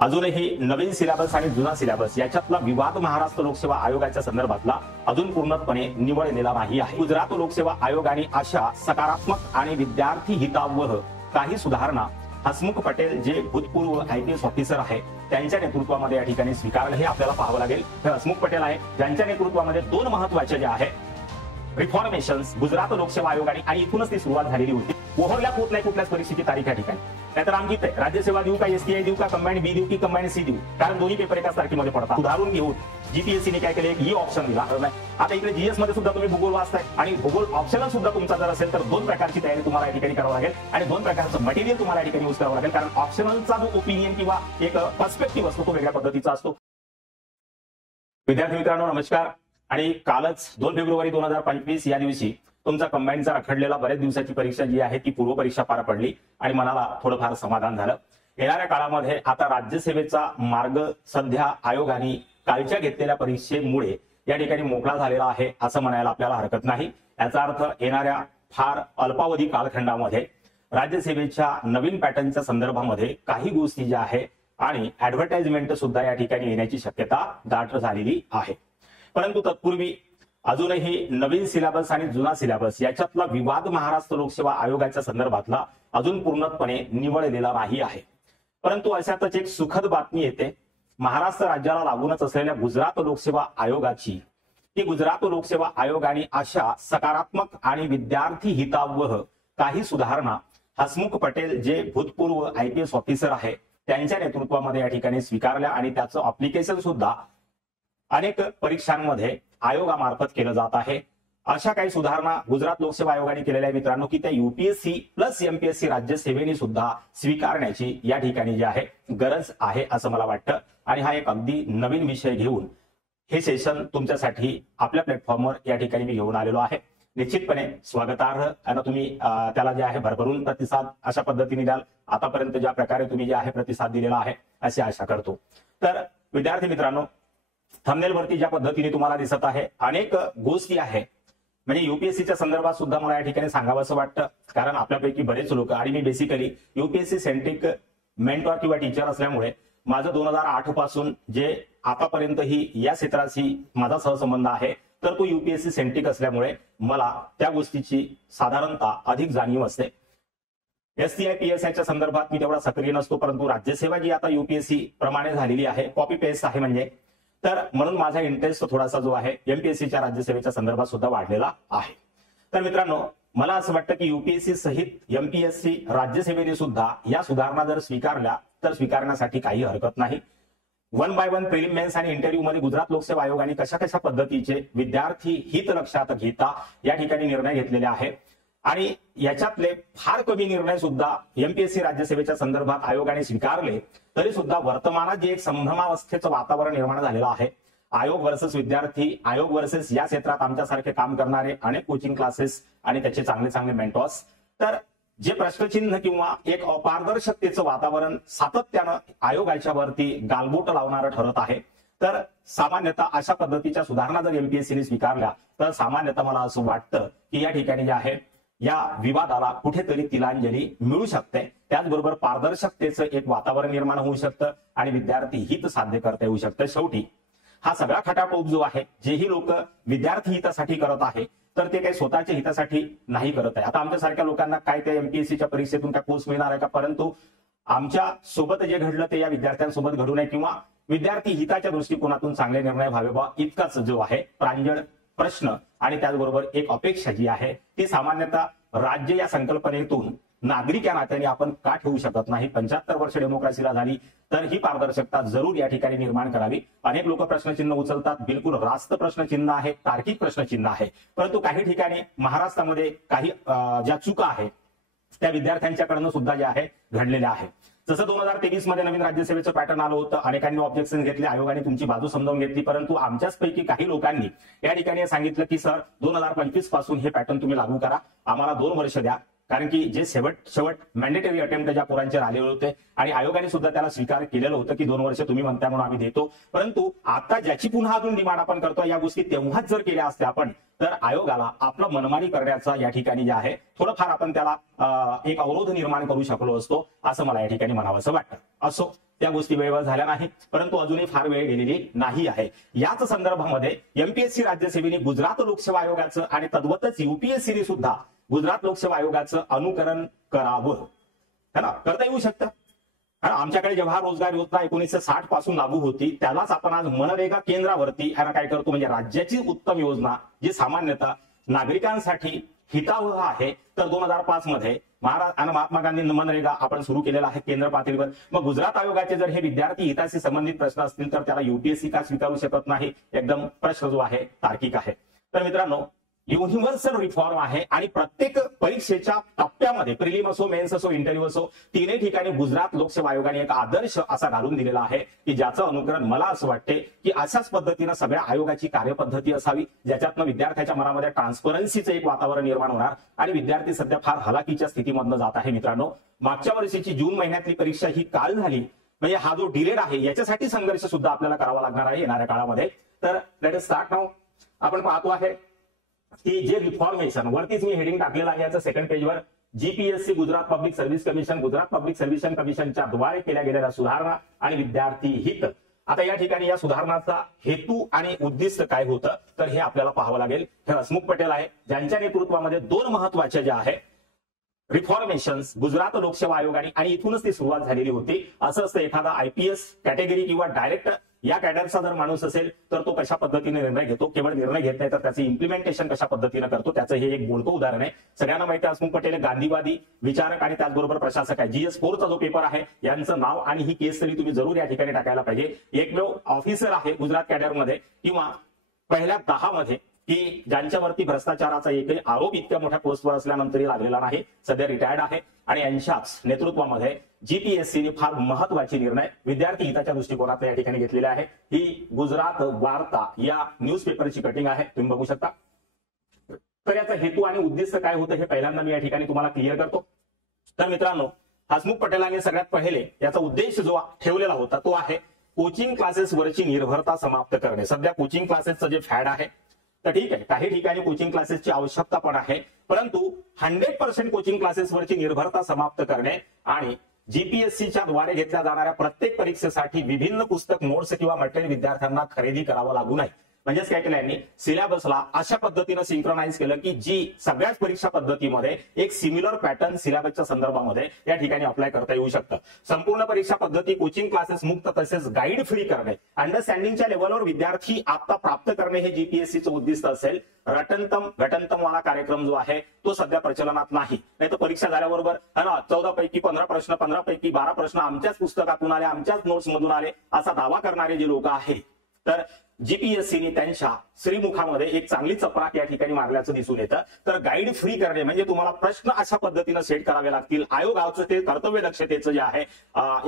अजूनही नवीन सिलेबस आणि जुना सिलेबस याच्यातला विवाद महाराष्ट्र लोकसेवा आयोगाच्या संदर्भातला अजून पूर्णपणे निवळलेला नाही आहे। गुजरात लोकसेवा आयोगाने अशा सकारात्मक आणि विद्यार्थी हितावह काही सुधारणा हसमुख पटेल जे भूतपूर्व आयपीएस ऑफिसर आहे त्यांच्या नेतृत्वामध्ये या ठिकाणी स्वीकारलं हे आपल्याला पाहावं लागेल। तर हसमुख पटेल आहे ज्यांच्या नेतृत्वामध्ये दोन महत्त्वाचे जे आहे रिफॉर्मेशन्स गुजरात लोकसेवा आयोगाने आणि इथूनच ती सुरुवात झालेली होती। ओहरल्या कुठल्याच परीक्षेची तारीख या ठिकाणी नाहीतर आमची राज्यसेवा देऊ का एसटीआय देऊ का कंबाईन बी देऊ की कंबाईन सी देऊ कारण दोन्ही पेपर एकाच तारखेमध्ये पडतात। उदाहरण घेऊन जीपीएससीने काय केले ही ऑप्शन दिला आता इकडे जीएस मध्ये सुद्धा तुम्ही भूगोल वाचताय आणि भूगोल ऑप्शनल सुद्धा तुमचा जर असेल तर दोन प्रकारची तयारी तुम्हाला या ठिकाणी करावी लागेल आणि दोन प्रकारचं मटेरियल तुम्हाला या ठिकाणी यूज करावं लागेल कारण ऑप्शनलचा जो ओपिनियन किंवा एक पर्स्पेक्टिव्ह असतो तो वेगळ्या पद्धतीचा असतो। विद्यार्थी मित्रांनो नमस्कार आणि कालच 2 फेब्रुवारी 2025 या दिवशी तुमचा कंबाईनचा रखडलेला बरेच दिवसाची परीक्षा जी आहे ती पूर्व परीक्षा पार पडली आणि मनाला थोडंफार समाधान झालं। येणाऱ्या काळामध्ये आता राज्यसेवेचा मार्ग सध्या आयोगाने कालच्या घेतलेल्या परीक्षेमुळे या ठिकाणी मोकळा झालेला आहे असं म्हणायला आपल्याला हरकत नाही। याचा अर्थ येणाऱ्या फार अल्पावधी कालखंडामध्ये राज्यसेवेच्या नवीन पॅटर्नच्या संदर्भामध्ये काही गोष्टी ज्या आहे आणि ऍडव्हर्टाइजमेंट सुद्धा या ठिकाणी येण्याची शक्यता दाट झालेली आहे। परंतु तत्पूर्वी अजूनही नवीन सिलेबस आणि जुना सिलेबस याच्यातला विवाद महाराष्ट्र लोकसेवा आयोगाच्या संदर्भातला अजून पूर्णपणे निवळलेला नाही आहे। परंतु अशातच एक सुखद बातमी येते महाराष्ट्र राज्याला लागूनच असलेल्या गुजरात लोकसेवा आयोगाची की गुजरात लोकसेवा आयोगाने अशा सकारात्मक आणि विद्यार्थी हितावह काही सुधारणा हसमुख पटेल जे भूतपूर्व आयपीएस ऑफिसर आहे त्यांच्या नेतृत्वामध्ये या ठिकाणी स्वीकारल्या आणि त्याचं अप्लिकेशन सुद्धा अनेक परीक्षांमध्ये आयोगामार्फत केलं जात आहे। अशा काही सुधारणा गुजरात लोकसेवा आयोगाने केलेल्या मित्रांनो की त्या यूपीएससी प्लस एमपीएससी राज्यसेवेने सुद्धा स्वीकारण्याची या ठिकाणी जी आहे गरज आहे असं मला वाटतं आणि हा एक अगदी नवीन विषय घेऊन हे सेशन तुमच्यासाठी आपल्या प्लॅटफॉर्मवर या ठिकाणी मी घेऊन आलेलो आहे। निश्चितपणे स्वागतार्ह आणि तुम्ही त्याला जे आहे भरभरून प्रतिसाद अशा पद्धतीने द्याल आतापर्यंत ज्या प्रकारे तुम्ही जे आहे प्रतिसाद दिलेला आहे अशी आशा करतो। तर विद्यार्थी मित्रांनो थंबनेल वरती ज्या पद्धतीने तुम्हाला दिसत आहे अनेक गोष्टी आहे म्हणजे युपीएससीच्या संदर्भात सुद्धा मला या ठिकाणी सांगावंसं वाटतं कारण आपल्यापैकी बरेच लोक आणि मी बेसिकली युपीएससी सेंट्रिक मेंटॉर किंवा टीचर असल्यामुळे माझं 2008 पासून जे आतापर्यंत ही या क्षेत्राशी माझा सहसंबंध आहे तर तो युपीएससी सेंट्रिक असल्यामुळे मला त्या गोष्टीची साधारणतः अधिक जाणीव असते। एसटीआय पीएसआयच्या संदर्भात मी तेवढा सक्रिय नसतो परंतु राज्यसेवा जी आता युपीएससी प्रमाणे झालेली आहे कॉपी पेस्ट आहे म्हणजे तर म्हणून माझा इंटरेस्ट थोडासा जो आहे एमपीएससीच्या राज्यसेवेच्या संदर्भात सुद्धा वाढलेला आहे। तर मित्रांनो मला असं वाटतं की युपीएससी सहित एमपीएससी राज्यसेवेने सुद्धा या सुधारणा जर स्वीकारल्या तर स्वीकारण्यासाठी काही हरकत नाही। 1 by 1 प्रिलिम मेन्स आणि इंटरव्ह्यू मध्ये गुजरात लोकसेवा आयोगाने कशा पद्धतीचे विद्यार्थी हित लक्षात घेता या ठिकाणी निर्णय घेतलेले आहे आणि याच्यातले फार कमी निर्णय सुद्धा एमपीएससी राज्यसेवेच्या संदर्भात आयोगाने स्वीकारले तरी सुद्धा वर्तमानात जे एक संभ्रमावस्थेचं वातावरण निर्माण झालेलं आहे आयोग वर्सेस विद्यार्थी आयोग वर्सेस या क्षेत्रात आमच्यासारखे काम करणारे अनेक कोचिंग क्लासेस आणि त्याचे चांगले मेंटॉर्स तर जे प्रश्नचिन्ह किंवा एक अपारदर्शकतेचं वातावरण सातत्यानं आयोगाच्या वरती गालबोट लावणारं ठरत आहे। तर सामान्यतः अशा पद्धतीच्या सुधारणा जर एमपीएससीने स्वीकारल्या तर सामान्यतः मला असं वाटतं की या ठिकाणी जे आहे या विवादाला कुठेतरी तिलांजली मिळू शकते। त्याचबरोबर पारदर्शकतेचं एक वातावरण निर्माण होऊ शकतं आणि विद्यार्थी हित साध्य करता येऊ शकतं। शेवटी हा सगळा खटाटोप जो आहे जेही लोक विद्यार्थी हितासाठी करत आहे तर ते काही स्वतःच्या हितासाठी नाही करत आहे। आता आमच्यासारख्या लोकांना काय त्या एमपीएससीच्या परीक्षेतून काय पोस्ट मिळणार आहे का परंतु आमच्या सोबत जे घडलं ते या विद्यार्थ्यांसोबत घडू नये किंवा विद्यार्थी हिताच्या दृष्टिकोनातून चांगले निर्णय व्हावे बा इतकाच जो आहे प्रांजळ प्रश्न आणि त्याचबरोबर एक अपेक्षा जी आहे ती सामान्यतः राज्य या संकल्पनेतून नागरिक या नात्याने आपण का ठेवू शकत नाही। 75 वर्ष डेमोक्रेसीला झाली तर ही पारदर्शकता जरूर या ठिकाणी निर्माण करावी। अनेक लोक प्रश्नचिन्ह उचलतात बिलकुल रास्त प्रश्नचिन्ह आहे तार्किक प्रश्नचिन्ह आहे परंतु काही ठिकाणी महाराष्ट्रामध्ये काही ज्या चुका आहेत त्या विद्यार्थ्यांच्याकडनं सुद्धा ज्या आहे घडलेल्या आहे। जसं 2023 मध्ये नवीन राज्यसेवेचं पॅटर्न आलं होतं अनेकांनी ऑब्जेक्शन घेतले आयोगाने तुमची बाजू समजावून घेतली परंतु आमच्याच पैकी काही लोकांनी या ठिकाणी सांगितलं की सर 2025 पासून हे पॅटर्न तुम्ही लागू करा आम्हाला 2 वर्ष द्या कारण की जे शेवट मॅन्डेटरी अटेम्प्ट ज्या पोरांचे राहिलेले होते आणि आयोगाने सुद्धा त्याला स्वीकार केलेलं होतं की 2 वर्ष तुम्ही म्हणता म्हणून आम्ही देतो परंतु आता ज्याची पुन्हा अजून डिमांड आपण करतो या गोष्टी तेव्हाच जर केल्या असत्या आपण तर आयोगाला आपलं मनमानी करण्याचा या ठिकाणी जे आहे थोडंफार आपण त्याला एक अवरोध निर्माण करू शकलो असतो असं मला या ठिकाणी म्हणावंसं वाटतं। असो त्या गोष्टी वेळेवर झाल्या नाही, परंतु अजूनही फार वेळ गेलेली नाही आहे. याच संदर्भामध्ये एमपीएससी राज्यसेवेने गुजरात लोकसेवा आयोगाचं आणि तद्वतच युपीएससीने सुद्धा गुजरात लोकसेवा आयोगाचं अनुकरण करावं, है ना, करता येऊ शकतं. आमच्याकडे जेव्हा रोजगार योजना 1960 पासून लागू होती, त्यालाच आपण आज मनरेगा केंद्रावरती काय करतो, म्हणजे राज्याची उत्तम योजना जी सामान्यतः नागरिकांसाठी हितावह आहे. तर 2005 मध्ये महात्मा गांधी मनरेगा आपण सुरू केलेला आहे केंद्र पातळीवर. मग गुजरात आयोगाचे जर हे विद्यार्थी हिताशी संबंधित प्रश्न असतील तर त्याला युपीएससी का स्वीकारू शकत नाही? एकदम प्रश्न जो आहे तार्किक आहे. तर मित्रांनो, युनिव्हर्सल रिफॉर्म आहे आणि प्रत्येक परीक्षेच्या टप्प्यामध्ये प्रिलिम असो, मेन्स असो, इंटरव्ह्यू असो, तिन्ही ठिकाणी गुजरात लोकसेवा आयोगाने एक आदर्श असा घालून दिलेला आहे की ज्याचं अनुकरण मला असं वाटते की अशाच पद्धतीनं सगळ्या आयोगाची कार्यपद्धती असावी, ज्याच्यातनं विद्यार्थ्याच्या मनामध्ये ट्रान्सपरन्सीचं एक वातावरण निर्माण होणार. आणि विद्यार्थी सध्या फार हलाखीच्या स्थितीमधनं जात आहे. मित्रांनो, मागच्या वर्षीची जून महिन्यातली परीक्षा ही काल झाली, म्हणजे हा जो डिलेड आहे याच्यासाठी संघर्ष सुद्धा आपल्याला करावा लागणार आहे येणाऱ्या काळामध्ये. तर लेट अस स्टार्ट नाउ. आपण पाहतो आहे की जे रिफॉर्मेशन वरतीच मी हेडिंग टाकलेलं आहे याचं सेकंड पेजवर, GPSC Gujarat public service commission, Gujarat public service कमिशनच्या द्वारे केल्या गेलेल्या सुधारणा आणि विद्यार्थी हित. आता या ठिकाणी या सुधारणाचा हेतू आणि उद्दिष्ट काय होतं तर हे आपल्याला पाहावं लागेल. हे हसमुख पटेल आहे, ज्यांच्या नेतृत्वामध्ये दोन महत्वाचे जे आहे रिफॉर्मेशन्स गुजरात लोकसेवा आयोगाने, आणि इथूनच ती सुरुवात झालेली होती. असं असतं, एखादा आयपीएस कॅटेगरी किंवा डायरेक्ट या कॅडरचा जर माणूस असेल तर तो कशा पद्धतीने निर्णय घेतो, केवळ निर्णय घेत नाही तर त्याचे इम्प्लिमेंटेशन कशा पद्धतीने करतो, त्याचं हे एक बोलतं उदाहरण आहे. सगळ्यांना माहिती आहे हसमुख पटेल गांधीवादी विचारक आणि त्याचबरोबर प्रशासक आहे. GS4चा जो पेपर आहे यांचं नाव आणि ही केस तरी तुम्ही जरूर या ठिकाणी टाकायला पाहिजे. एकमेव ऑफिसर आहे गुजरात कॅडरमध्ये किंवा पहिल्या 10 मध्ये की ज्यांच्यावरती भ्रष्टाचाराचा एकही आरोप इतक्या मोठ्या पोस्टवर असल्यानंतरही लागलेला नाही. सध्या रिटायर्ड आहे आणि यांच्याच नेतृत्वामध्ये जीपीएससीने फार महत्वाचे निर्णय विद्यार्थी हिताच्या दृष्टिकोनातून या ठिकाणी घेतलेले आहे. ही गुजरात वार्ता या न्यूजपेपरची कटिंग आहे, तुम्ही बघू शकता. तर याचा हेतू आणि उद्दिष्ट काय होतं हे पहिल्यांदा मी या ठिकाणी तुम्हाला क्लिअर करतो. तर मित्रांनो, हसमुख पटेलांनी सगळ्यात पहिले याचा उद्देश जो ठेवलेला होता तो आहे कोचिंग क्लासेसवरची निर्भरता समाप्त करणे. सध्या कोचिंग क्लासेसचं जे फॅड आहे तर ठीक आहे, काही ठिकाणी कोचिंग क्लासेसची आवश्यकता पण आहे, परंतु 100% कोचिंग क्लासेसवरची निर्भरता समाप्त करणे आणि जीपीएससीच्या द्वारे घेतल्या जाणाऱ्या प्रत्येक परीक्षेसाठी विभिन्न पुस्तक, नोट्स किंवा मटेरियल विद्यार्थ्यांना खरेदी करावं लागू नये. म्हणजेच काय केलं यांनी, सिलेबसला अशा पद्धतीनं सिंक्रोनाइज केलं की जी सगळ्याच परीक्षा पद्धतीमध्ये एक सिमिलर पॅटर्न सिलेबसच्या संदर्भामध्ये या ठिकाणी अप्लाय करता येऊ शकतं. संपूर्ण परीक्षा पद्धती कोचिंग क्लासेस मुक्त तसेच गाईड फ्री करणे, अंडरस्टँडिंगच्या लेवलवर विद्यार्थी आता प्राप्त करणे हे जीपीएससीचं उद्दिष्ट असेल. घटनतम वाला कार्यक्रम जो आहे तो सध्या प्रचलनात नाही. नाही तर परीक्षा झाल्याबरोबर 14 पैकी 15 प्रश्न, 15 पैकी 12 प्रश्न आमच्याच पुस्तकातून आले, आमच्याच नोट्स मधून आले असा दावा करणारे जे लोक आहेत, तर जीपीएससीने त्यांच्या श्रीमुखामध्ये एक चांगली चपराक या ठिकाणी मारल्याचं दिसून येतं. तर गाईड फ्री करणे म्हणजे तुम्हाला प्रश्न अशा पद्धतीनं सेट करावे लागतील. आयोगाचं ते कर्तव्य दक्षतेचं जे आहे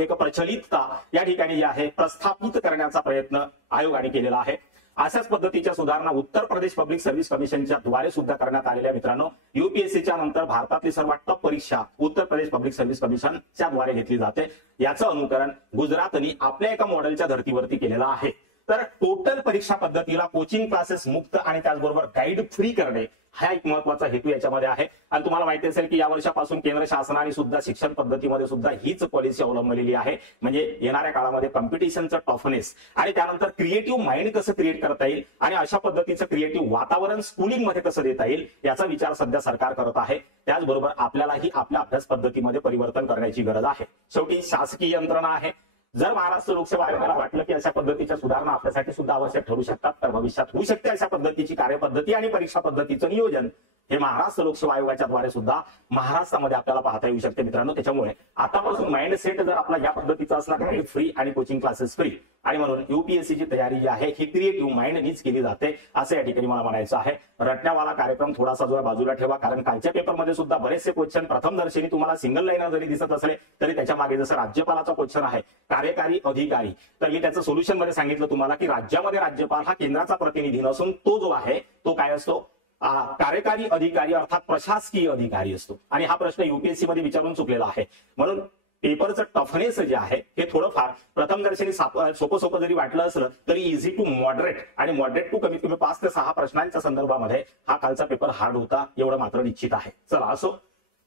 एक प्रचलितता या ठिकाणी जे आहे प्रस्थापित करण्याचा प्रयत्न आयोगाने केलेला आहे. अशाच पद्धतीच्या सुधारणा उत्तर प्रदेश पब्लिक सर्व्हिस कमिशनच्या द्वारे सुद्धा करण्यात आलेल्या. मित्रांनो, युपीएससीच्या नंतर भारतातली सर्वात टफ परीक्षा उत्तर प्रदेश पब्लिक सर्व्हिस कमिशनच्या द्वारे घेतली जाते. याचं अनुकरण गुजरातने आपल्या एका मॉडेलच्या धर्तीवरती केलेलं आहे. तर टोटल परीक्षा पद्धतीला कोचिंग क्लासेस मुक्त आणि त्याचबरोबर गाईड फ्री करणे हा एक महत्वाचा हेतू याच्यामध्ये आहे. आणि तुम्हाला माहिती असेल की या वर्षापासून केंद्र शासनाने सुद्धा शिक्षण पद्धतीमध्ये सुद्धा हीच पॉलिसी अवलंबलेली आहे. म्हणजे येणाऱ्या काळामध्ये कॉम्पिटिशनचं टफनेस आणि त्यानंतर क्रिएटिव्ह माइंड कसं क्रिएट करता येईल आणि अशा पद्धतीचं क्रिएटिव्ह वातावरण स्कूलिंगमध्ये कसं देता येईल याचा विचार सध्या सरकार करत आहे. त्याचबरोबर आपल्यालाही आपल्या अभ्यास पद्धतीमध्ये परिवर्तन करण्याची गरज आहे. शेवटी शासकीय यंत्रणा आहे. जर महाराष्ट्र लोकसेवा आयोगाला वाटलं की अशा पद्धतीच्या सुधारणा आपल्यासाठी सुद्धा आवश्यक ठरू शकतात तर भविष्यात होऊ शकते अशा पद्धतीची कार्यपद्धती आणि परीक्षा पद्धतीचं नियोजन हे महाराष्ट्र लोकसेवा आयोगाच्या द्वारे सुद्धा महाराष्ट्रामध्ये आपल्याला पाहता येऊ शकते. मित्रांनो, त्याच्यामुळे आतापासून माइंडसेट जर आपला या पद्धतीचा असला गाईड फ्री आणि कोचिंग क्लासेस फ्री आणि म्हणून युपीएससीची तयारी जी आहे ही क्रिएटिव्ह माइंडनीच केली जाते असं या ठिकाणी मला म्हणायचं आहे. रटण्यावाला कार्यक्रम थोडासा जो बाजूला ठेवा, कारण कालच्या पेपरमध्ये सुद्धा बरेचसे क्वेश्चन प्रथमदर्शनी तुम्हाला सिंगल लाईनर जरी दिसत असले तरी त्याच्या मागे जसं राज्यपालाचा क्वेश्चन आहे कार्यकारी अधिकारी, तर मी त्याचं सोल्युशन मध्ये सांगितलं तुम्हाला की राज्यामध्ये राज्यपाल हा केंद्राचा प्रतिनिधी नसून तो जो आहे तो काय असतो, कार्यकारी अधिकारी अर्थात प्रशासकीय अधिकारी असतो. आणि हा प्रश्न युपीएससी मध्ये विचारून चुकलेला आहे. म्हणून पेपरचं टफनेस जे आहे हे थोडंफार प्रथमदर्शनी सोपं जरी वाटलं असलं तरी इझी टू मॉडरेट आणि मॉडरेट टू कमीत कमी 5 ते 6 प्रश्नांच्या संदर्भामध्ये हा कालचा पेपर हार्ड होता एवढं मात्र निश्चित आहे. चला असो,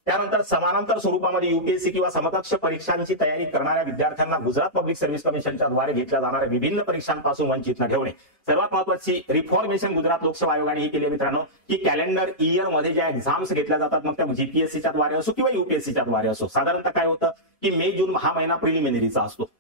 त्यानंतर समांतर स्वरूपामध्ये युपीएससी किंवा समकक्ष परीक्षांची तयारी करणाऱ्या विद्यार्थ्यांना गुजरात पब्लिक सर्व्हिस कमिशनच्या द्वारे घेतल्या जाणाऱ्या विभिन्न परीक्षांपासून वंचित न ठेवणे. सर्वात महत्त्वाची रिफॉर्मेशन गुजरात लोकसेवा आयोगाने ही केली मित्रांनो, की कॅलेंडर इयर मध्ये ज्या एक्झाम्स घेतल्या जातात मग त्या जीपीएससीच्या द्वारे असो किंवा युपीएससीच्या द्वारे असो, साधारणतः काय होतं की मे जून हा महिना प्रिलिमिनरीचा असतो.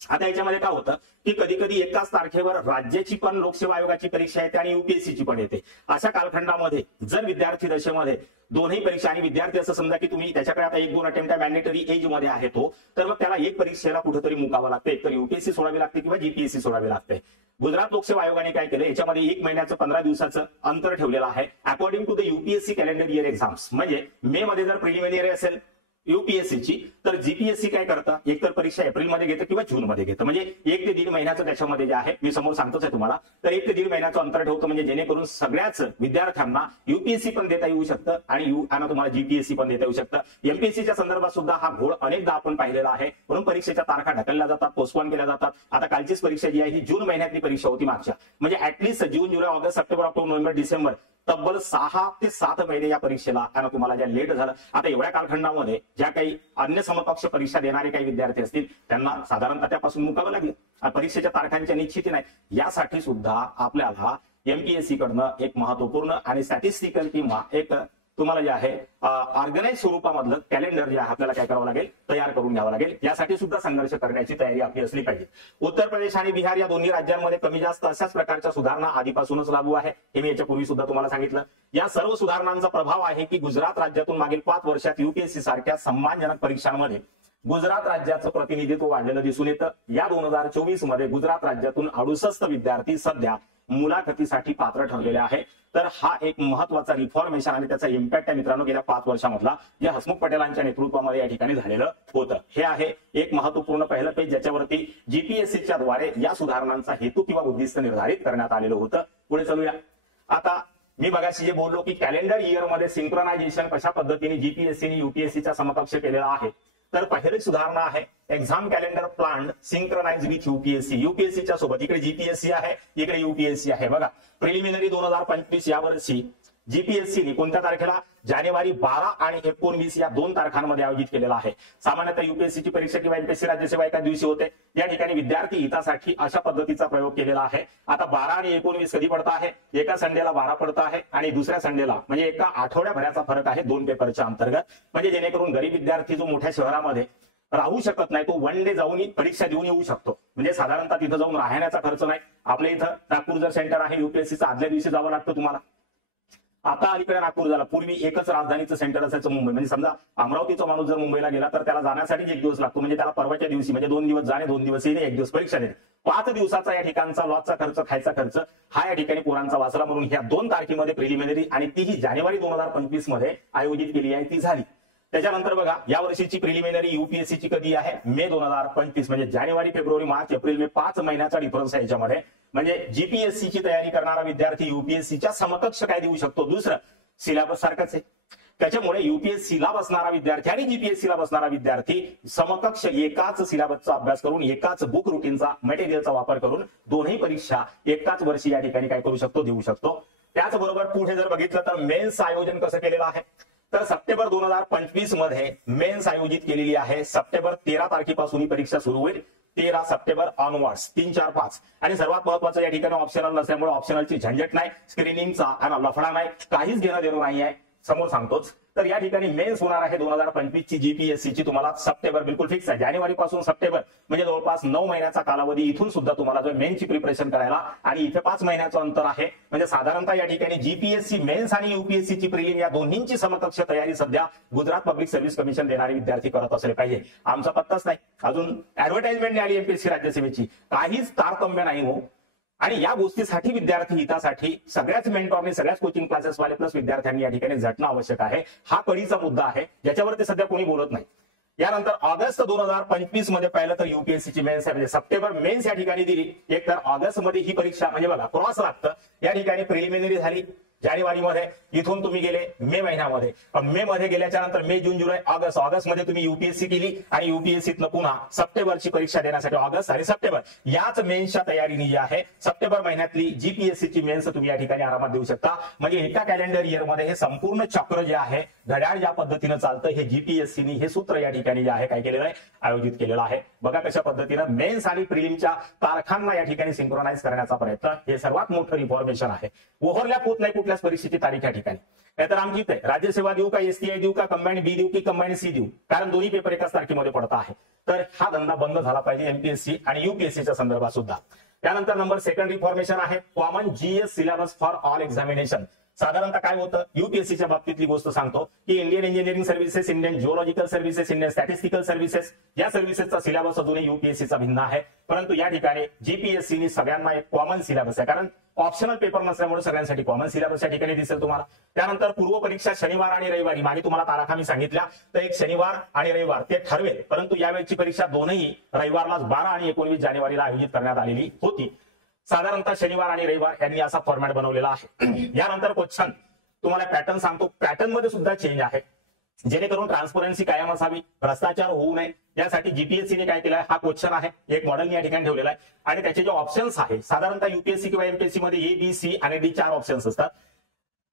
आता याच्यामध्ये काय होतं की कधी कधी एकाच तारखेवर राज्याची पण लोकसेवा आयोगाची परीक्षा येते आणि युपीएससीची पण येते. अशा कालखंडामध्ये जर विद्यार्थी दशेमध्ये दोन्ही परीक्षा आणि विद्यार्थी असं समजा की तुम्ही त्याच्याकडे आता 1-2 अटेम्प्ट मॅन्डेटरी एज मध्ये आहे तो, तर मग त्याला एक परीक्षेला कुठेतरी मुकावं लागतं, एक तर युपीएससी सोडावी लागते किंवा जीपीएससी सोडावी लागते. गुजरात लोकसेवा आयोगाने काय केलं, याच्यामध्ये 1 महिन्याचं 15 दिवसाचं अंतर ठेवलेलं आहे according to the UPSC calendar year exams. म्हणजे मे मध्ये जर प्रिलिमिनरी असेल युपीएससीची तर जीपीएससी काय करतं, एक तर परीक्षा एप्रिलमध्ये घेतं किंवा जूनमध्ये घेतं. म्हणजे 1 ते 1.5 महिन्याचं त्याच्यामध्ये जे आहे मी समोर सांगतोच आहे तुम्हाला, तर 1 ते 1.5 महिन्याचं अंतर ठेवतं, म्हणजे जेणेकरून सगळ्याच विद्यार्थ्यांना युपीएससी पण देता येऊ शकतं आणि तुम्हाला जीपीएससी पण देता येऊ शकतं. एमपीएससीच्या संदर्भात सुद्धा हा घोळ अनेकदा आपण पाहिलेला आहे, म्हणून परीक्षेच्या तारखा ढकलल्या जातात, पोस्टपोन केल्या जातात. आता कालचीच परीक्षा जी आहे ही जून महिन्यातली परीक्षा होती मागच्या, म्हणजे ऍटलीस्ट जून, जुलै, ऑगस्ट, सप्टेंबर, ऑक्टोबर, नोव्हेंबर, डिसेंबर तब्बल 6 ते 7 महिने या परीक्षेला तुम्हाला ज्या लेट झालं. आता एवढ्या कालखंडामध्ये ज्या काही अन्य समकक्ष परीक्षा देणारे काही विद्यार्थी असतील त्यांना साधारणतः त्यापासून मुकावं लागेल. परीक्षेच्या तारखांच्या निश्चिती नाही, यासाठी सुद्धा आपल्याला एमपीएससी कडनं एक महत्वपूर्ण आणि स्टॅटिस्टिकल किंवा एक तुम्हाला जे आहे ऑर्गनाइज स्वरूपामधलं कॅलेंडर जे आहे आपल्याला काय करावं लागेल, तयार करून घ्यावं लागेल. यासाठी सुद्धा संघर्ष करण्याची तयारी आपली असली पाहिजे. उत्तर प्रदेश आणि बिहार या दोन्ही राज्यांमध्ये कमी जास्त अशाच प्रकारच्या सुधारणा आधीपासूनच लागू आहे, हे मी याच्यापूर्वी सुद्धा तुम्हाला सांगितलं. या सर्व सुधारणांचा प्रभाव आहे की गुजरात राज्यातून मागील 5 वर्षात युपीएससी सारख्या सन्मानजनक परीक्षांमध्ये गुजरात राज्याचं प्रतिनिधित्व वाढलेलं दिसून येतं. या 2024 मध्ये गुजरात राज्यातून 68 विद्यार्थी सध्या मुलाखतीसाठी पात्र ठरलेले आहे. तर हा एक महत्वाचा रिफॉर्मेशन आणि त्याचा इम्पॅक्ट आहे मित्रांनो गेल्या 5 वर्षामधला, जे हसमुख पटेलांच्या नेतृत्वामध्ये या ठिकाणी झालेलं होतं. हे आहे एक महत्वपूर्ण पहिलं पेज, ज्याच्यावरती जीपीएससीच्या द्वारे या सुधारणांचा हेतू किंवा उद्दिष्ट निर्धारित करण्यात आलेलं होतं. पुढे चलूया. आता मी मगाशी जे बोललो की कॅलेंडर इयर मध्ये सिंक्रोनायझेशन कशा पद्धतीने जीपीएससीने युपीएससीच्या समकक्ष केलेलं आहे, तर पहिली सुधारणा आहे exam calendar plan synchronise with UPSC. युपीएससीच्या सोबत इकडे जीपीएससी आहे, इकडे युपीएससी आहे. बघा प्रिलिमिनरी 2025 यावर्षी जीपीएससीने कोणत्या तारखेला, जानेवारी 12 आणि 19 या 2 तारखांमध्ये आयोजित केलेला आहे. सामान्यतः युपीएससीची परीक्षा किंवा एमपीएससी राज्यसेवा एका दिवशी होते, या ठिकाणी विद्यार्थी हितासाठी अशा पद्धतीचा प्रयोग केलेला आहे. आता 12 आणि 19 कधी पडत आहे, एका संडेला 12 पडत आहे आणि दुसऱ्या संडेला, म्हणजे एका आठवड्याभराचा फरक आहे 2 पेपरच्या अंतर्गत. म्हणजे जेणेकरून गरीब विद्यार्थी जो मोठ्या शहरामध्ये राहू शकत नाही तो 1 डे जाऊन परीक्षा देऊन येऊ शकतो. म्हणजे साधारणतः तिथं जाऊन राहण्याचा खर्च नाही. आपल्या इथं नागपूर जर सेंटर आहे युपीएससीचं, आदल्या दिवशी जावं लागतं तुम्हाला. आता अलीकडे नागपूर झाला, पूर्वी एकच राजधानीचं सेंटर असायचं मुंबई. म्हणजे समजा अमरावतीचा माणूस जर मुंबईला गेला तर त्याला जाण्यासाठी 1 दिवस लागतो, म्हणजे त्याला परवाच्या दिवशी म्हणजे 2 दिवस जाणे 2 दिवस येणे 1 दिवस परीक्षा देणे. 5 दिवसाचा या ठिकाणचा लॉजचा खर्च, खायचा खर्च हा या ठिकाणी पोरांचा वाचला. म्हणून ह्या 2 तारखेमध्ये प्रिलिमिनरी आणि तीही जानेवारी 2025 मध्ये आयोजित केली आहे, ती झाली. त्याच्यानंतर बघा या वर्षीची प्रिलिमिनरी युपीएससीची कधी आहे, मे 2025. म्हणजे जानेवारी, फेब्रुवारी, मार्च, एप्रिल, मे 5 महिन्याचा डिफरन्स आहे याच्यामध्ये. म्हणजे जीपीएससीची तयारी करणारा विद्यार्थी युपीएससीच्या समकक्ष काय देऊ शकतो, दुसरं सिलेबस सारखंच आहे. त्याच्यामुळे युपीएससीला बसणारा विद्यार्थी आणि जीपीएससीला बसणारा विद्यार्थी समकक्ष एकाच सिलेबसचा अभ्यास करून, एकाच बुक रुटीनचा मटेरियलचा वापर करून दोन्ही परीक्षा एकाच वर्षी या ठिकाणी काय करू शकतो, देऊ शकतो. त्याचबरोबर पुढे जर बघितलं तर मेन्स आयोजन कसं केलेलं आहे, तर सप्टेंबर 2025 मध्ये मेन्स आयोजित केलेली आहे. सप्टेंबर 13 तारखेपासून ही परीक्षा सुरू होईल, 13 सप्टेंबर ऑनवर्ड्स, 3, 4, 5. आणि सर्वात महत्वाचं या ठिकाणी ऑप्शनल नसल्यामुळे ऑप्शनलची झंझट नाही, स्क्रीनिंगचा आणि लफडा नाही, काहीच घेणं देणं नाही आहे, समोर सांगतोच. तर या ठिकाणी मेन्स होणार आहे 2025 ची जीपीएससीची. तुम्हाला सप्टेंबर बिलकुल फिक्स आहे, जानेवारी पासून सप्टेंबर म्हणजे जवळपास 9 महिन्याचा कालावधी. इथून सुद्धा तुम्हाला जो मेन्सची प्रिपरेशन करायला आणि इथे 5 महिन्याचं अंतर आहे. म्हणजे साधारणतः या ठिकाणी जीपीएससी मेन्स आणि युपीएससीची प्रिलिम या दोन्हींची समकक्ष तयारी सध्या गुजरात पब्लिक सर्व्हिस कमिशन देणारे विद्यार्थी करत असले पाहिजे. आमचा पत्ताच नाही, अजून ऍडव्हर्टाइजमेंट आली एमपीएससी राज्यसेवेची, काहीच तारतम्य नाही हो. आणि या गोष्टीसाठी विद्यार्थी हितासाठी सगळ्याच मेंटॉरने, सगळ्याच कोचिंग क्लासेस वाले प्लस विद्यार्थ्यांनी या ठिकाणी झटणं आवश्यक आहे. हा कळीचा मुद्दा आहे ज्याच्यावरती सध्या कोणी बोलत नाही. यानंतर ऑगस्ट 2025 मध्ये पाहिलं तर युपीएससीची मेन्स आहे, म्हणजे सप्टेंबर मेन्स या ठिकाणी दिली, एक तर ऑगस्ट मध्ये ही परीक्षा म्हणजे बघा क्रॉस लागतं. या ठिकाणी प्रिलिमिनरी झाली जानेवारीमध्ये इथून तुम्ही गेले मे महिन्यामध्ये, मे मध्ये गेल्याच्या नंतर मे, जून, जुलै, ऑगस्ट मध्ये तुम्ही युपीएससी केली आणि युपीएससीतनं पुन्हा सप्टेंबरची परीक्षा देण्यासाठी ऑगस्ट आणि सप्टेंबर याच मेन्सच्या तयारीने जी आहे सप्टेंबर महिन्यातली जीपीएससीची मेन्स तुम्ही या ठिकाणी आरामात देऊ शकता. म्हणजे एका कॅलेंडर इयर मध्ये हे संपूर्ण चक्र जे आहे, घड्याळ ज्या पद्धतीनं चालतं, हे जीपीएससीनी हे सूत्र या ठिकाणी जे आहे काय केलेलं आहे, आयोजित केलेलं आहे. बघा कशा पद्धतीनं मेन्स आणि प्रिलिमच्या तारखांना या ठिकाणी सिंक्रोनाइज करण्याचा प्रयत्न, हे सर्वात मोठं रिफॉर्मेशन आहे. ओव्हरलॅप होत नाही कुठल्याच परीक्षेची तारीख या ठिकाणी. नाहीतर आमची राज्यसेवा देऊ का, एसटीआय देऊ का, कंबाईन बी देऊ की कंबाईन सी देऊ, कारण दोन्ही पेपर एकाच तारखेमध्ये पडत आहे. तर हा धंदा बंद झाला पाहिजे एमपीएससी आणि युपीएससीच्या संदर्भात सुद्धा. त्यानंतर नंबर सेकंड रिफॉर्मेशन आहे common GS syllabus for all examination. साधारणतः काय होतं, युपीएससीच्या बाबतीतली गोष्ट सांगतो की Indian engineering services, Indian geological services, Indian statistical services या सर्व्हिसेसचा सिलेबस अजूनही युपीएससीचा भिन्न आहे. परंतु या ठिकाणी जीपीएससीनी सगळ्यांना एक कॉमन सिलेबस आहे, कारण ऑप्शनल पेपर नसल्यामुळे सगळ्यांसाठी कॉमन सिलेबस या ठिकाणी दिसेल तुम्हाला. त्यानंतर पूर्व परीक्षा शनिवार आणि रविवारी, मागे तुम्हाला तारखा मी सांगितल्या, तर एक शनिवार आणि रविवार ते ठरवेल, परंतु यावेळची परीक्षा दोनही रविवारलाच 12 आणि 19 जानेवारीला आयोजित करण्यात आलेली होती. साधारणतः शनिवार आणि रविवार यांनी असा फॉर्मॅट बनवलेला आहे. यानंतर क्वेश्चन तुम्हाला पॅटर्न सांगतो, पॅटर्न मध्ये सुद्धा चेंज आहे, जेणेकरून ट्रान्सपरन्सी कायम असावी, भ्रष्टाचार होऊ नये यासाठी जीपीएससीने काय केलाय, हा क्वेश्चन आहे, एक मॉडेल या ठिकाणी ठेवलेला आहे. आणि त्याचे जे ऑप्शन्स आहे, साधारणतः युपीएससी किंवा एमपीएससी मध्ये ए, बी, सी आणि डी 4 ऑप्शन्स असतात.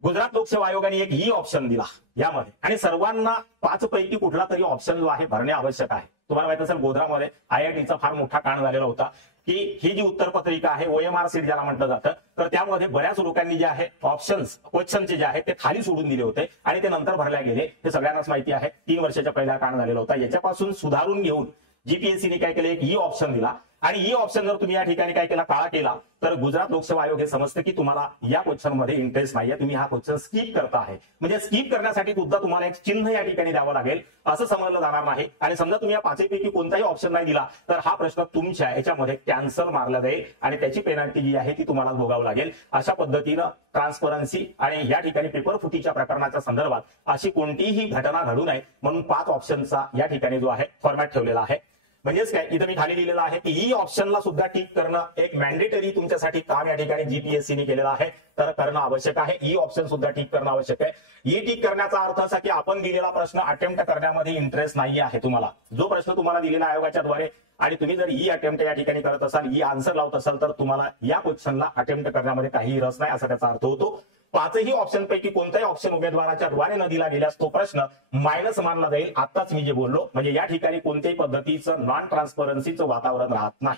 गुजरात लोकसेवा आयोगाने एक ई ऑप्शन दिला यामध्ये, आणि सर्वांना 5 पैकी कुठला तरी ऑप्शन जो आहे भरणे आवश्यक आहे. तुम्हाला माहित असेल गोध्रामध्ये आयआयटीचा फार मोठा कांड झालेला होता की ही जी उत्तरपत्रिका आहे ओएमआर सीट ज्याला म्हटलं जातं, तर त्यामध्ये बऱ्याच लोकांनी जे आहे ऑप्शन्स क्वेश्चनचे जे आहे ते खाली सोडून दिले होते आणि ते नंतर भरल्या गेले. हे सगळ्यांनाच माहिती आहे. 3 वर्षाच्या पहिला कांड झालेला होता. याच्यापासून सुधारून घेऊन जीपीएससीने काय केलं, एक ई ऑप्शन दिला. आणि ई ऑप्शन जर तुम्ही या ठिकाणी काय केला, काळा केला, तर गुजरात लोकसेवा आयोग हे समजतं की तुम्हाला या क्वेश्चन मध्ये इंटरेस्ट नाहीये, तुम्ही हा क्वेश्चन स्किप करता आहे. म्हणजे स्किप करण्यासाठी सुद्धा तुम्हाला एक चिन्ह या ठिकाणी द्यावं लागेल, असं समजलं जाणार नाही. आणि समजा तुम्ही या 5 पैकी कोणताही ऑप्शन नाही दिला, तर हा प्रश्न तुमच्या याच्यामध्ये कॅन्सल मारला जाईल आणि त्याची पेनल्टी जी आहे ती तुम्हाला भोगावं लागेल. अशा पद्धतीनं ट्रान्सपरन्सी आणि या ठिकाणी पेपर फुटीच्या प्रकरणाच्या संदर्भात अशी कोणतीही घटना घडू नये म्हणून 5 ऑप्शनचा या ठिकाणी जो आहे फॉर्मॅट ठेवलेला आहे. म्हणजेच काय, इथं मी खाली लिहिलेलं आहे की ई ऑप्शनला सुद्धा टिक करणं एक मॅन्डेटरी तुमच्यासाठी काम या ठिकाणी जीपीएससीने केलेलं आहे, तर करणं आवश्यक आहे. ई ऑप्शन सुद्धा टिक करणं आवश्यक आहे. ई टिक करण्याचा अर्थ असा की आपण दिलेला प्रश्न अटेम्प्ट करण्यामध्ये इंटरेस्ट नाही आहे तुम्हाला. जो प्रश्न तुम्हाला दिलेला आयोगाच्या द्वारे आणि तुम्ही जर ई अटेम्प्ट या ठिकाणी करत असाल, ई आन्सर लावत असाल, तर तुम्हाला या क्वेश्चनला अटेम्प्ट करण्यामध्ये काहीही रस नाही असा त्याचा अर्थ होतो. 5ही ऑप्शन पैकी कोणताही ऑप्शन उमेदवाराच्या द्वारे न दिला गेल्यास तो प्रश्न मायनस मानला जाईल. आताच मी जे बोललो, म्हणजे या ठिकाणी कोणत्याही पद्धतीचं नॉन ट्रान्सपरन्सीचं वातावरण राहत नाही.